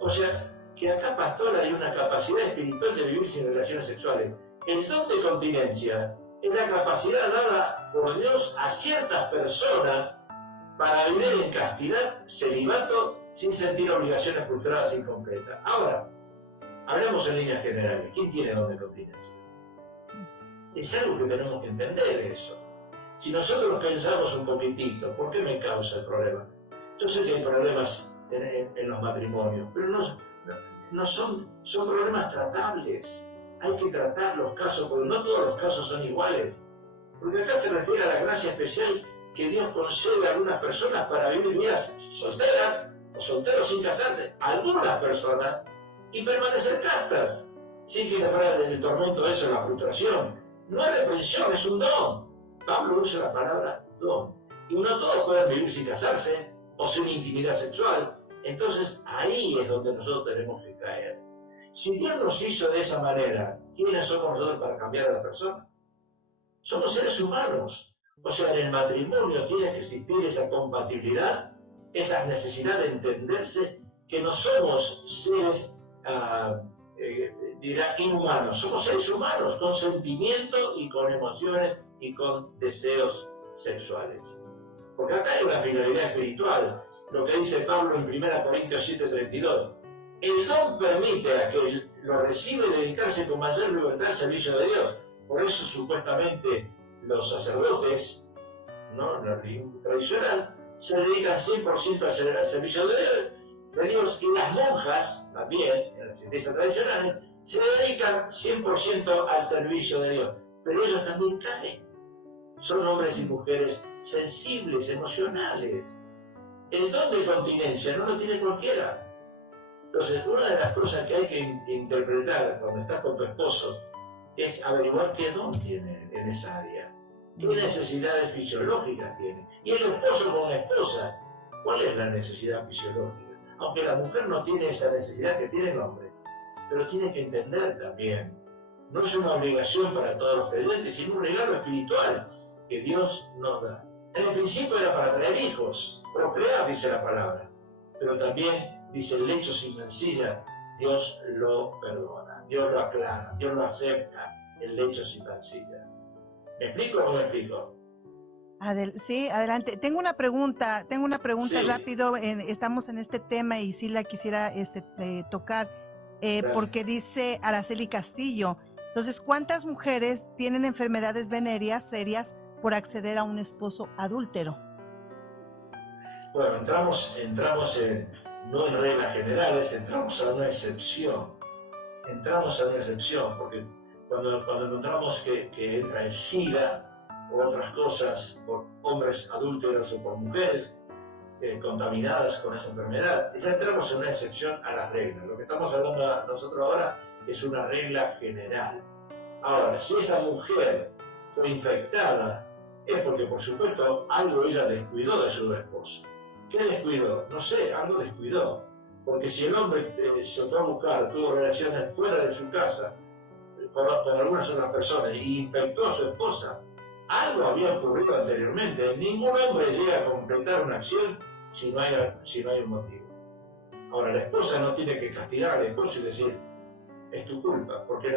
O sea, que acá, pastor, hay una capacidad espiritual de vivir sin relaciones sexuales. El don de continencia es la capacidad dada por Dios a ciertas personas para vivir en castidad, celibato, sin sentir obligaciones frustradas e incompletas. Ahora, hablemos en líneas generales. ¿Quién tiene don de continencia? Es algo que tenemos que entender eso. Si nosotros pensamos un poquitito, ¿por qué me causa el problema? Yo sé que hay problemas en los matrimonios, pero no son problemas tratables. Hay que tratar los casos, porque no todos los casos son iguales. Porque acá se refiere a la gracia especial que Dios concede a algunas personas para vivir vidas solteras o solteros sin casarse, algunas personas, y permanecer castas, sin que fuera el tormento de eso, la frustración. No es reprensión, es un don. Pablo usa la palabra don. Y no todos pueden vivir sin casarse o sin intimidad sexual. Entonces ahí es donde nosotros tenemos que caer. Si Dios nos hizo de esa manera, ¿quiénes somos nosotros para cambiar a la persona? Somos seres humanos. O sea, en el matrimonio tiene que existir esa compatibilidad, esa necesidad de entenderse que no somos seres inhumanos, somos seres humanos con sentimientos y con emociones y con deseos sexuales. Porque acá hay una finalidad espiritual, lo que dice Pablo en 1 Corintios 7:32. El don permite a que lo recibe dedicarse con mayor libertad al servicio de Dios. Por eso supuestamente los sacerdotes, ¿no?, en la religión tradicional, se dedican 100% al servicio de Dios, y las monjas también, en las iglesias tradicionales, se dedican 100% al servicio de Dios. Pero ellos también caen. Son hombres y mujeres sensibles, emocionales. El don de continencia no lo tiene cualquiera. Entonces, una de las cosas que hay que interpretar cuando estás con tu esposo es averiguar qué don tiene en esa área, qué necesidades fisiológicas tiene. Y el esposo con la esposa, ¿cuál es la necesidad fisiológica? Aunque la mujer no tiene esa necesidad que tiene el hombre, pero tiene que entender también. No es una obligación para todos los creyentes, sino un regalo espiritual que Dios nos da. En el principio era para traer hijos, procrear, dice la palabra, pero también dice el lecho sin mancilla, Dios lo perdona, Dios lo aclara, Dios lo acepta, el lecho sin mancilla. ¿Me explico o no me explico? Sí, adelante. Tengo una pregunta Sí. rápido. Estamos en este tema y sí la quisiera tocar, porque dice Araceli Castillo. Entonces, ¿cuántas mujeres tienen enfermedades venéreas serias por acceder a un esposo adúltero? Bueno, no en reglas generales, entramos a una excepción. Porque cuando encontramos que entra el SIDA o otras cosas por hombres adúlteros o por mujeres contaminadas con esa enfermedad, ya entramos en una excepción a las reglas. Lo que estamos hablando nosotros ahora es una regla general. Ahora, si esa mujer fue infectada, es porque, por supuesto, algo ella descuidó de su esposo. ¿Qué descuidó? No sé, algo descuidó. Porque si el hombre se fue a buscar, tuvo relaciones fuera de su casa con algunas otras personas y infectó a su esposa, algo había ocurrido anteriormente. Ningún hombre llega a completar una acción si no hay un motivo. Ahora, la esposa no tiene que castigar al esposo y decir, es tu culpa, porque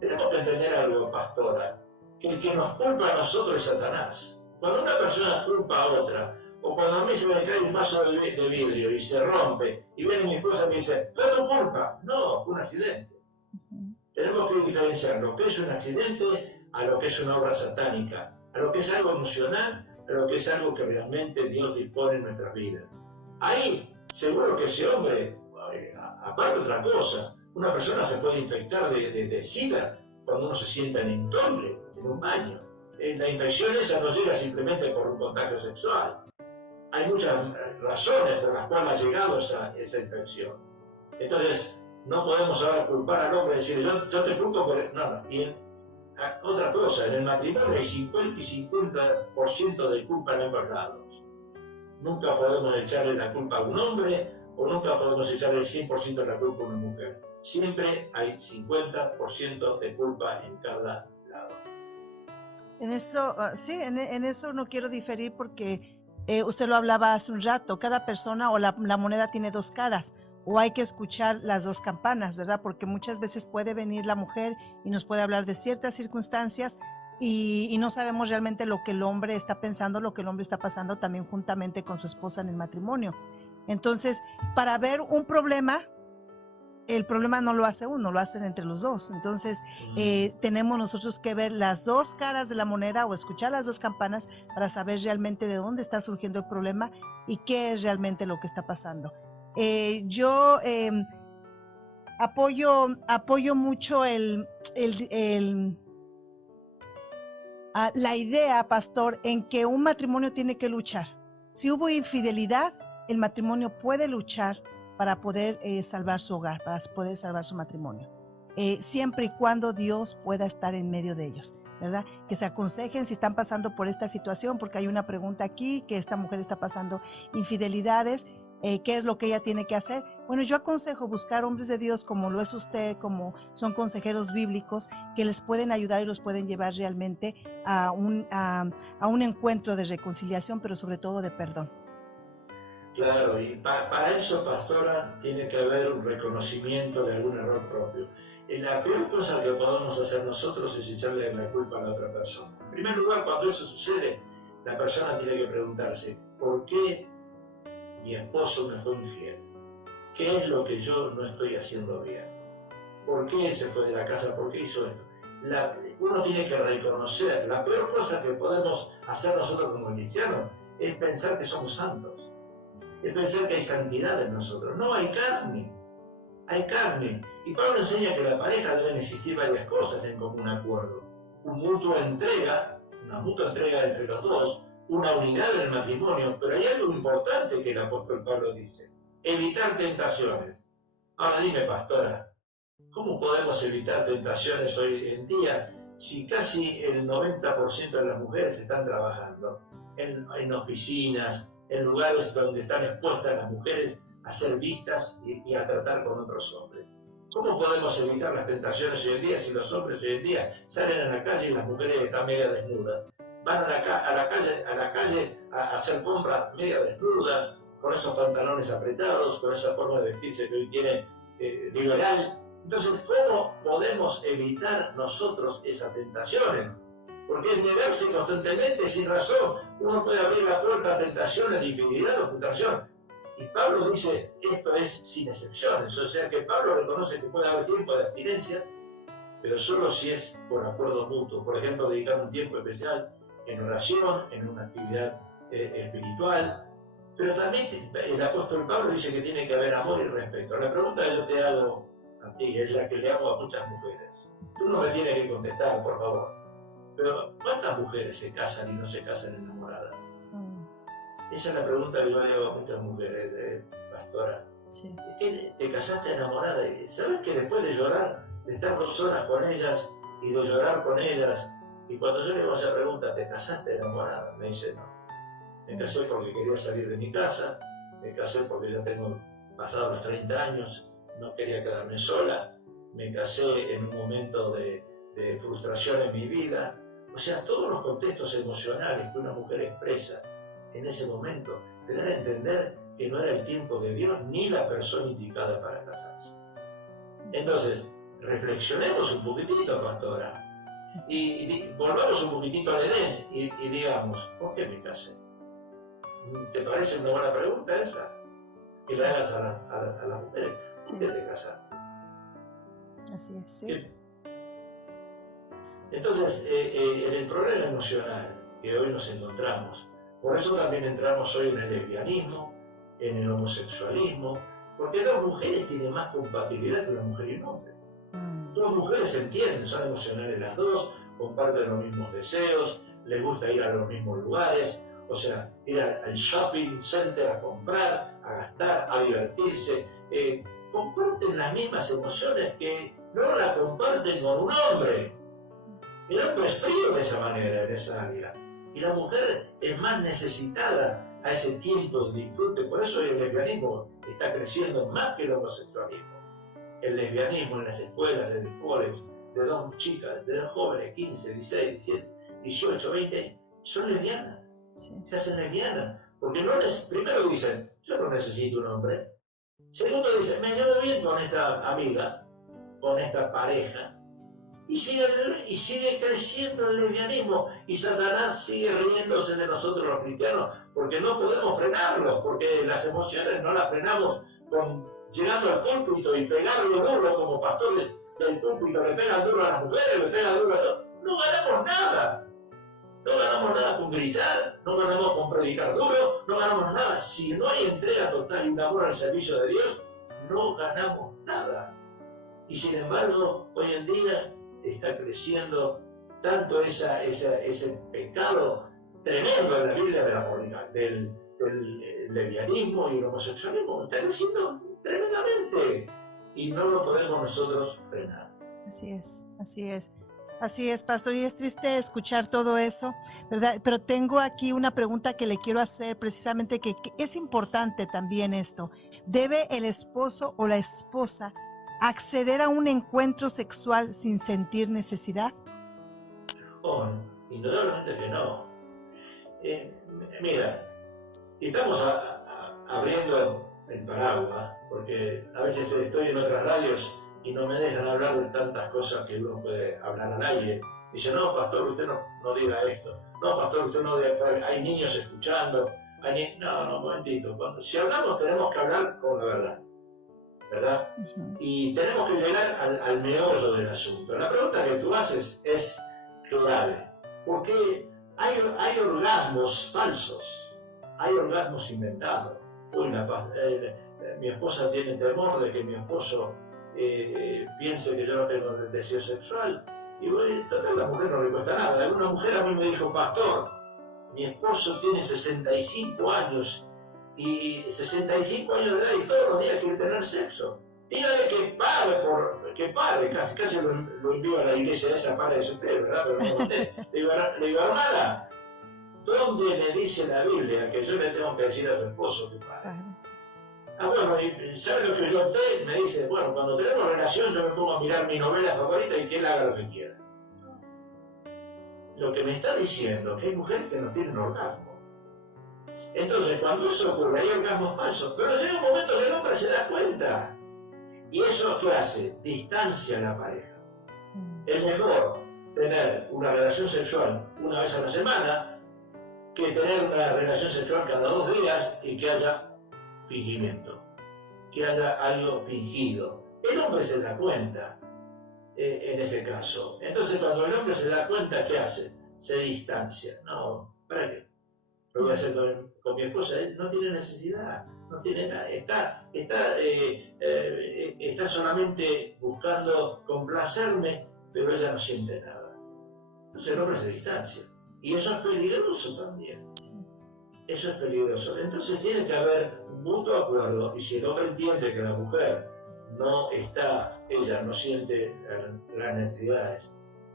tenemos que entender algo, pastora, que el que nos culpa a nosotros es Satanás. Cuando una persona culpa a otra, o cuando a mí se me cae un vaso de vidrio y se rompe, y viene mi esposa y me dice, fue tu culpa. No, fue un accidente. Tenemos que diferenciar lo que es un accidente a lo que es una obra satánica, a lo que es algo emocional, a lo que es algo que realmente Dios dispone en nuestras vidas. Ahí, seguro que ese hombre, aparte de otra cosa, una persona se puede infectar de SIDA cuando uno se sienta en entomble, en un baño. La infección esa no llega simplemente por un contacto sexual. Hay muchas razones por las cuales ha llegado esa infección. Entonces, no podemos ahora culpar al hombre y decir, yo te culpo por... No. Y otra cosa, en el matrimonio hay 50 y 50% de culpa en ambos lados. Nunca podemos echarle la culpa a un hombre o nunca podemos echarle el 100% de la culpa a una mujer. Siempre hay 50% de culpa en cada lado. En eso, sí, en eso no quiero diferir porque usted lo hablaba hace un rato, cada persona o la moneda tiene dos caras, o hay que escuchar las dos campanas, ¿verdad? Porque muchas veces puede venir la mujer y nos puede hablar de ciertas circunstancias y no sabemos realmente lo que el hombre está pensando, lo que el hombre está pasando también juntamente con su esposa en el matrimonio. Entonces, para ver un problema, el problema no lo hace uno, lo hacen entre los dos. Entonces, tenemos nosotros que ver las dos caras de la moneda o escuchar las dos campanas para saber realmente de dónde está surgiendo el problema y qué es realmente lo que está pasando. Yo apoyo mucho la idea, pastor, en que un matrimonio tiene que luchar. Si hubo infidelidad, el matrimonio puede luchar para poder salvar su hogar, para poder salvar su matrimonio, siempre y cuando Dios pueda estar en medio de ellos, ¿verdad? Que se aconsejen si están pasando por esta situación, porque hay una pregunta aquí, que esta mujer está pasando infidelidades, ¿qué es lo que ella tiene que hacer? Bueno, yo aconsejo buscar hombres de Dios como lo es usted, como son consejeros bíblicos, que les pueden ayudar y los pueden llevar realmente a un encuentro de reconciliación, pero sobre todo de perdón. Claro, y para eso, pastora, tiene que haber un reconocimiento de algún error propio. La peor cosa que podemos hacer nosotros es echarle la culpa a la otra persona. En primer lugar, cuando eso sucede, la persona tiene que preguntarse, ¿por qué mi esposo me fue infiel? ¿Qué es lo que yo no estoy haciendo bien? ¿Por qué se fue de la casa? ¿Por qué hizo esto? Uno tiene que reconocer, la peor cosa que podemos hacer nosotros como cristianos es pensar que somos santos. Es pensar que hay santidad en nosotros. No, hay carne. Hay carne. Y Pablo enseña que en la pareja deben existir varias cosas en común acuerdo. Una mutua entrega entre los dos, una unidad en el matrimonio, pero hay algo importante que el apóstol Pablo dice: evitar tentaciones. Ahora dime, pastora, ¿cómo podemos evitar tentaciones hoy en día si casi el 90% de las mujeres están trabajando en oficinas, en lugares donde están expuestas las mujeres a ser vistas y a tratar con otros hombres? ¿Cómo podemos evitar las tentaciones hoy en día si los hombres hoy en día salen a la calle y las mujeres están media desnudas? Van a la calle a hacer compras media desnudas, con esos pantalones apretados, con esa forma de vestirse que hoy tiene liberal. Entonces, ¿cómo podemos evitar nosotros esas tentaciones? Porque es negarse constantemente sin razón. Uno puede abrir la puerta a tentaciones de infidelidad o tentación. Y Pablo dice, esto es sin excepciones. O sea que Pablo reconoce que puede haber tiempo de abstinencia, pero solo si es por acuerdo mutuo. Por ejemplo, dedicar un tiempo especial en oración, en una actividad espiritual. Pero también el apóstol Pablo dice que tiene que haber amor y respeto. La pregunta que yo te hago a ti es la que le hago a muchas mujeres. Tú no me tienes que contestar, por favor. Pero ¿cuántas mujeres se casan y no se casan enamoradas? Esa es la pregunta que yo le hago a muchas mujeres, pastora. Sí. ¿Qué te casaste enamorada? Y ¿sabes que después de llorar, de estar 2 horas con ellas y de llorar con ellas, y cuando yo le hago esa pregunta, ¿te casaste enamorada? Me dice, no. Me casé porque quería salir de mi casa, me casé porque ya tengo pasado los 30 años, no quería quedarme sola, me casé en un momento de frustración en mi vida. O sea, todos los contextos emocionales que una mujer expresa en ese momento te dan a entender que no era el tiempo de Dios ni la persona indicada para casarse. Entonces, reflexionemos un poquitito, pastora, y volvamos un poquitito al Edén y digamos, ¿por qué me casé? ¿Te parece una buena pregunta esa? Que le hagas a las mujeres. ¿Por qué te casaste? Así es, sí. Entonces, en el problema emocional que hoy nos encontramos, por eso también entramos hoy en el lesbianismo, en el homosexualismo, porque las mujeres tienen más compatibilidad que una mujer y un hombre. Dos mujeres se entienden, son emocionales las dos, comparten los mismos deseos, les gusta ir a los mismos lugares, o sea, ir al shopping center a comprar, a gastar, a divertirse. Comparten las mismas emociones que no las comparten con un hombre. El hombre es frío de esa manera, en esa área. Y la mujer es más necesitada a ese tiempo de disfrute. Por eso el lesbianismo está creciendo más que el homosexualismo. El lesbianismo en las escuelas, de colegios, de dos chicas, de dos jóvenes, 15, 16, 17, 18, 20, son lesbianas. Sí. Se hacen lesbianas. Porque no primero dicen, yo no necesito un hombre. Segundo dicen, me llevo bien con esta amiga, con esta pareja. Y sigue creciendo el lesbianismo. Y Satanás sigue riéndose de nosotros los cristianos, porque no podemos frenarlo, porque las emociones no las frenamos llegando al púlpito y pegarle duro como pastores del púlpito, le pegan duro a las mujeres, le pegan duro a todos. No ganamos nada. No ganamos nada con gritar, no ganamos con predicar duro, no ganamos nada. Si no hay entrega total y un amor al servicio de Dios, no ganamos nada. Y sin embargo, hoy en día está creciendo tanto ese pecado tremendo en la Biblia de la moralidad, del lesbianismo y el homosexualismo. Está creciendo tremendamente y no lo podemos nosotros frenar. Así es, así es. Así es, pastor, y es triste escuchar todo eso, ¿verdad? Pero tengo aquí una pregunta que le quiero hacer, precisamente que es importante también esto. ¿Debe el esposo o la esposa acceder a un encuentro sexual sin sentir necesidad? Oh, indudablemente que no. Mira, estamos abriendo el paraguas, porque a veces estoy en otras radios y no me dejan hablar de tantas cosas que uno puede hablar al aire. Dice, no, pastor, usted no diga esto. No, pastor, usted no diga, hay niños escuchando. No, un momentito. Si hablamos tenemos que hablar con la verdad, ¿verdad? Y tenemos que llegar al meollo del asunto. La pregunta que tú haces es clave, porque hay orgasmos falsos, hay orgasmos inventados. Uy, mi esposa tiene temor de que mi esposo piense que yo no tengo deseo sexual. Y total, a la mujer no le cuesta nada. Una mujer a mí me dijo, pastor, mi esposo tiene 65 años y 65 años de edad y todos los días quiere tener sexo. Dígale que pare, casi lo envío a la iglesia esa para de usted, ¿verdad? Pero no, le digo, hermana, ¿dónde le dice la Biblia que yo le tengo que decir a tu esposo que pare? Bueno, y ¿sabe lo que yo opté? Me dice, bueno, cuando tenemos relación yo me pongo a mirar mi novela favorita y que él haga lo que quiera. Lo que me está diciendo es que hay mujeres que no tienen orgasmo. Entonces, cuando eso ocurre, hay orgasmos falsos, pero llega un momento que el hombre se da cuenta. ¿Y eso qué hace? Distancia a la pareja. Es mejor tener una relación sexual una vez a la semana que tener una relación sexual cada 2 días y que haya fingimiento, que haya algo fingido. El hombre se da cuenta en ese caso. Entonces, cuando el hombre se da cuenta, ¿qué hace? se distancia. No, ¿para qué? Lo voy a hacer con mi esposa. Él no tiene necesidad, no tiene nada. Está solamente buscando complacerme, pero ella no siente nada. Entonces el hombre se distancia. Y eso es peligroso también. Eso es peligroso. Entonces tiene que haber un mutuo acuerdo. Y si el hombre entiende que la mujer no está, ella no siente las necesidades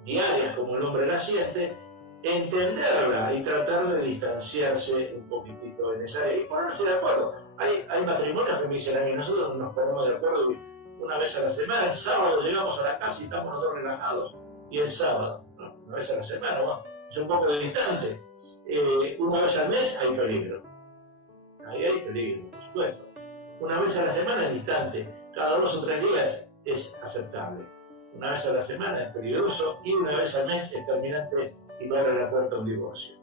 diarias como el hombre las siente, entenderla y tratar de distanciarse un poquitito en esa área y ponerse de acuerdo. Hay matrimonios que me dicen a mí, nosotros nos ponemos de acuerdo una vez a la semana, el sábado llegamos a la casa y estamos los dos relajados, y el sábado, ¿no? Una vez a la semana, ¿no? Es un poco distante. Una vez al mes hay peligro. Ahí hay peligro, por supuesto. Una vez a la semana es distante, cada 2 o 3 días es aceptable. Una vez a la semana es peligroso y una vez al mes es terminante y le abre la puerta a un divorcio.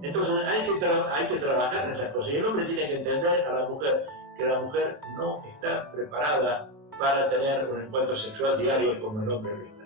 Entonces hay que trabajar en esas cosas. Y el hombre tiene que entender a la mujer que la mujer no está preparada para tener un encuentro sexual diario como el hombre lo está.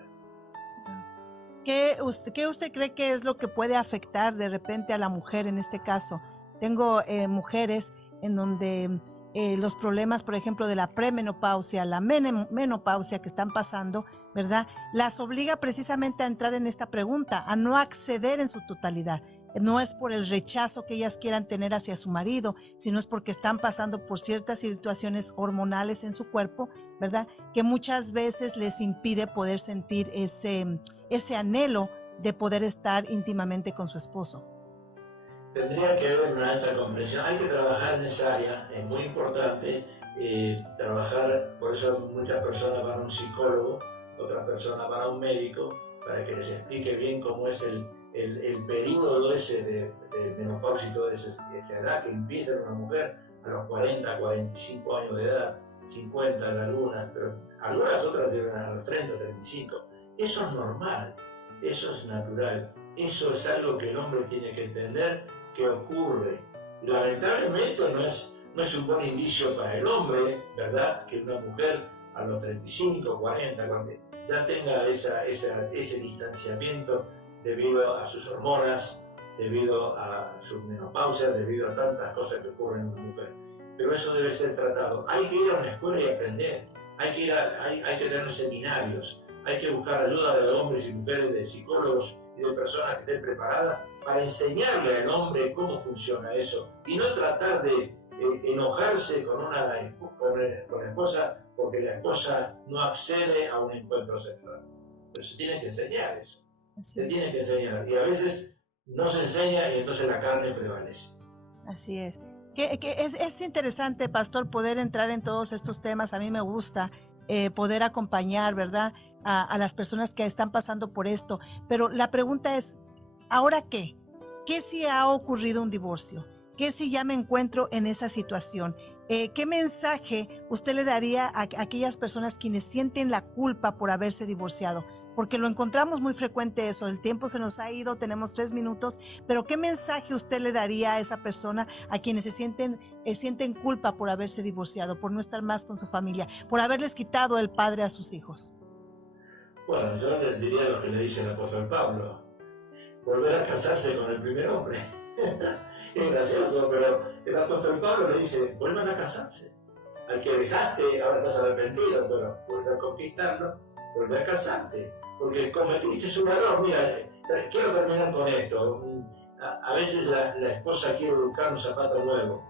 ¿Qué usted cree que es lo que puede afectar de repente a la mujer en este caso? Tengo mujeres en donde los problemas, por ejemplo, de la premenopausia, la menopausia que están pasando, ¿verdad? Las obliga precisamente a entrar en esta pregunta, a no acceder en su totalidad. No es por el rechazo que ellas quieran tener hacia su marido, sino es porque están pasando por ciertas situaciones hormonales en su cuerpo, ¿verdad? Que muchas veces les impide poder sentir ese anhelo de poder estar íntimamente con su esposo. Tendría que haber una alta comprensión. Hay que trabajar en esa área, es muy importante trabajar, por eso muchas personas van a un psicólogo, otras personas van a un médico, para que les explique bien cómo es el periodo ese de menopausia y toda esa edad que empieza en una mujer a los 40, 45 años de edad, 50 en algunas, pero algunas otras llegan a los 30, 35. Eso es normal, eso es natural, eso es algo que el hombre tiene que entender que ocurre. Y lamentablemente no es un buen indicio para el hombre, ¿verdad? Que una mujer a los 35, 40, cuando ya tenga ese distanciamiento debido a sus hormonas, debido a su menopausia, debido a tantas cosas que ocurren en una mujer. Pero eso debe ser tratado. Hay que ir a una escuela y aprender. Hay que tener seminarios. Hay que buscar ayuda de hombres y mujeres, de psicólogos y de personas que estén preparadas para enseñarle al hombre cómo funciona eso y no tratar de enojarse con la esposa porque la esposa no accede a un encuentro sexual. Pero se tiene que enseñar eso. Se tiene que enseñar. Y a veces no se enseña y entonces la carne prevalece. Así es. Es interesante, pastor, poder entrar en todos estos temas. A mí me gusta poder acompañar, ¿verdad?, a las personas que están pasando por esto. Pero la pregunta es, ¿ahora qué? ¿Qué si ha ocurrido un divorcio? ¿Qué si ya me encuentro en esa situación? ¿Qué mensaje usted le daría a aquellas personas quienes sienten la culpa por haberse divorciado? Porque lo encontramos muy frecuente eso, el tiempo se nos ha ido, tenemos 3 minutos, pero ¿qué mensaje usted le daría a esa persona, a quienes sienten culpa por haberse divorciado, por no estar más con su familia, por haberles quitado el padre a sus hijos? Bueno, yo les diría lo que le dice el apóstol Pablo, volver a casarse con el primer hombre. Es gracioso, pero el apóstol Pablo le dice, vuelvan a casarse. Al que dejaste, ahora estás arrepentido, pero vuelve a conquistarlo, vuelve a casarte. Porque cometiste un error. Mira, quiero terminar con esto. A veces la esposa quiere buscar un zapato nuevo.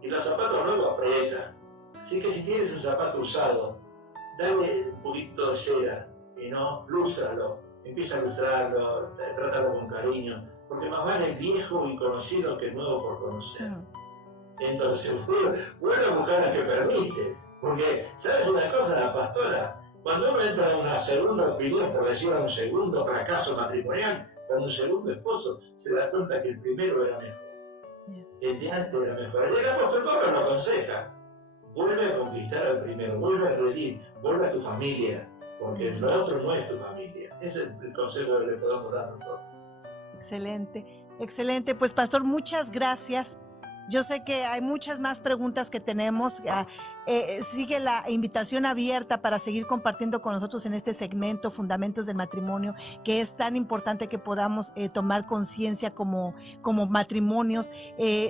Y los zapatos nuevos aprietan. Así que si tienes un zapato usado, dale un poquito de cera y no, lústralo. Empieza a lustrarlo, trátalo con cariño. Porque más vale viejo y conocido que nuevo por conocer. Entonces, vuelve a buscar a que permites. Porque, ¿sabes una cosa, la pastora? Cuando uno entra en una segunda opinión, por decir un segundo fracaso matrimonial, con un segundo esposo, se da cuenta que el primero era mejor. El de antes era mejor. Y el apóstol Pablo lo aconseja. Vuelve a conquistar al primero, vuelve a redimir, vuelve a tu familia, porque lo otro no es tu familia. Ese es el consejo que le podemos dar nosotros. Excelente, excelente. Pues pastor, muchas gracias Yo sé que hay muchas más preguntas que tenemos. Sigue la invitación abierta para seguir compartiendo con nosotros en este segmento Fundamentos del Matrimonio, que es tan importante que podamos tomar conciencia como matrimonios,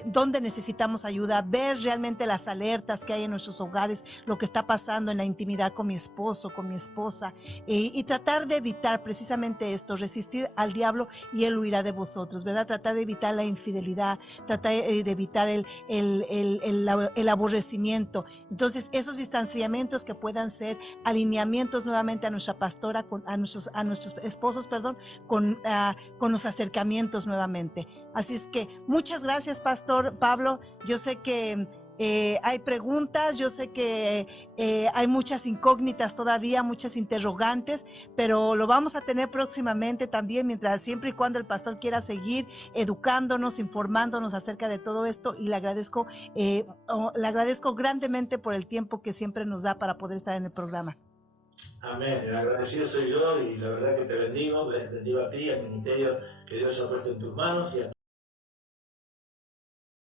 donde necesitamos ayuda, ver realmente las alertas que hay en nuestros hogares, lo que está pasando en la intimidad con mi esposo, con mi esposa, y tratar de evitar precisamente esto, resistir al diablo y él huirá de vosotros, ¿verdad? Tratar de evitar la infidelidad, tratar de evitar el aborrecimiento. Entonces, esos distanciamientos que puedan ser alineamientos nuevamente a nuestra pastora, a nuestros esposos, perdón, con los acercamientos nuevamente. Así es que muchas gracias, Pastor Pablo. Yo sé que hay preguntas, yo sé que hay muchas incógnitas todavía, muchas interrogantes, pero lo vamos a tener próximamente también, siempre y cuando el pastor quiera seguir educándonos, informándonos acerca de todo esto, y le agradezco grandemente por el tiempo que siempre nos da para poder estar en el programa. Amén, el agradecido soy yo y la verdad que te bendigo a ti, al ministerio que Dios ha puesto en tus manos y a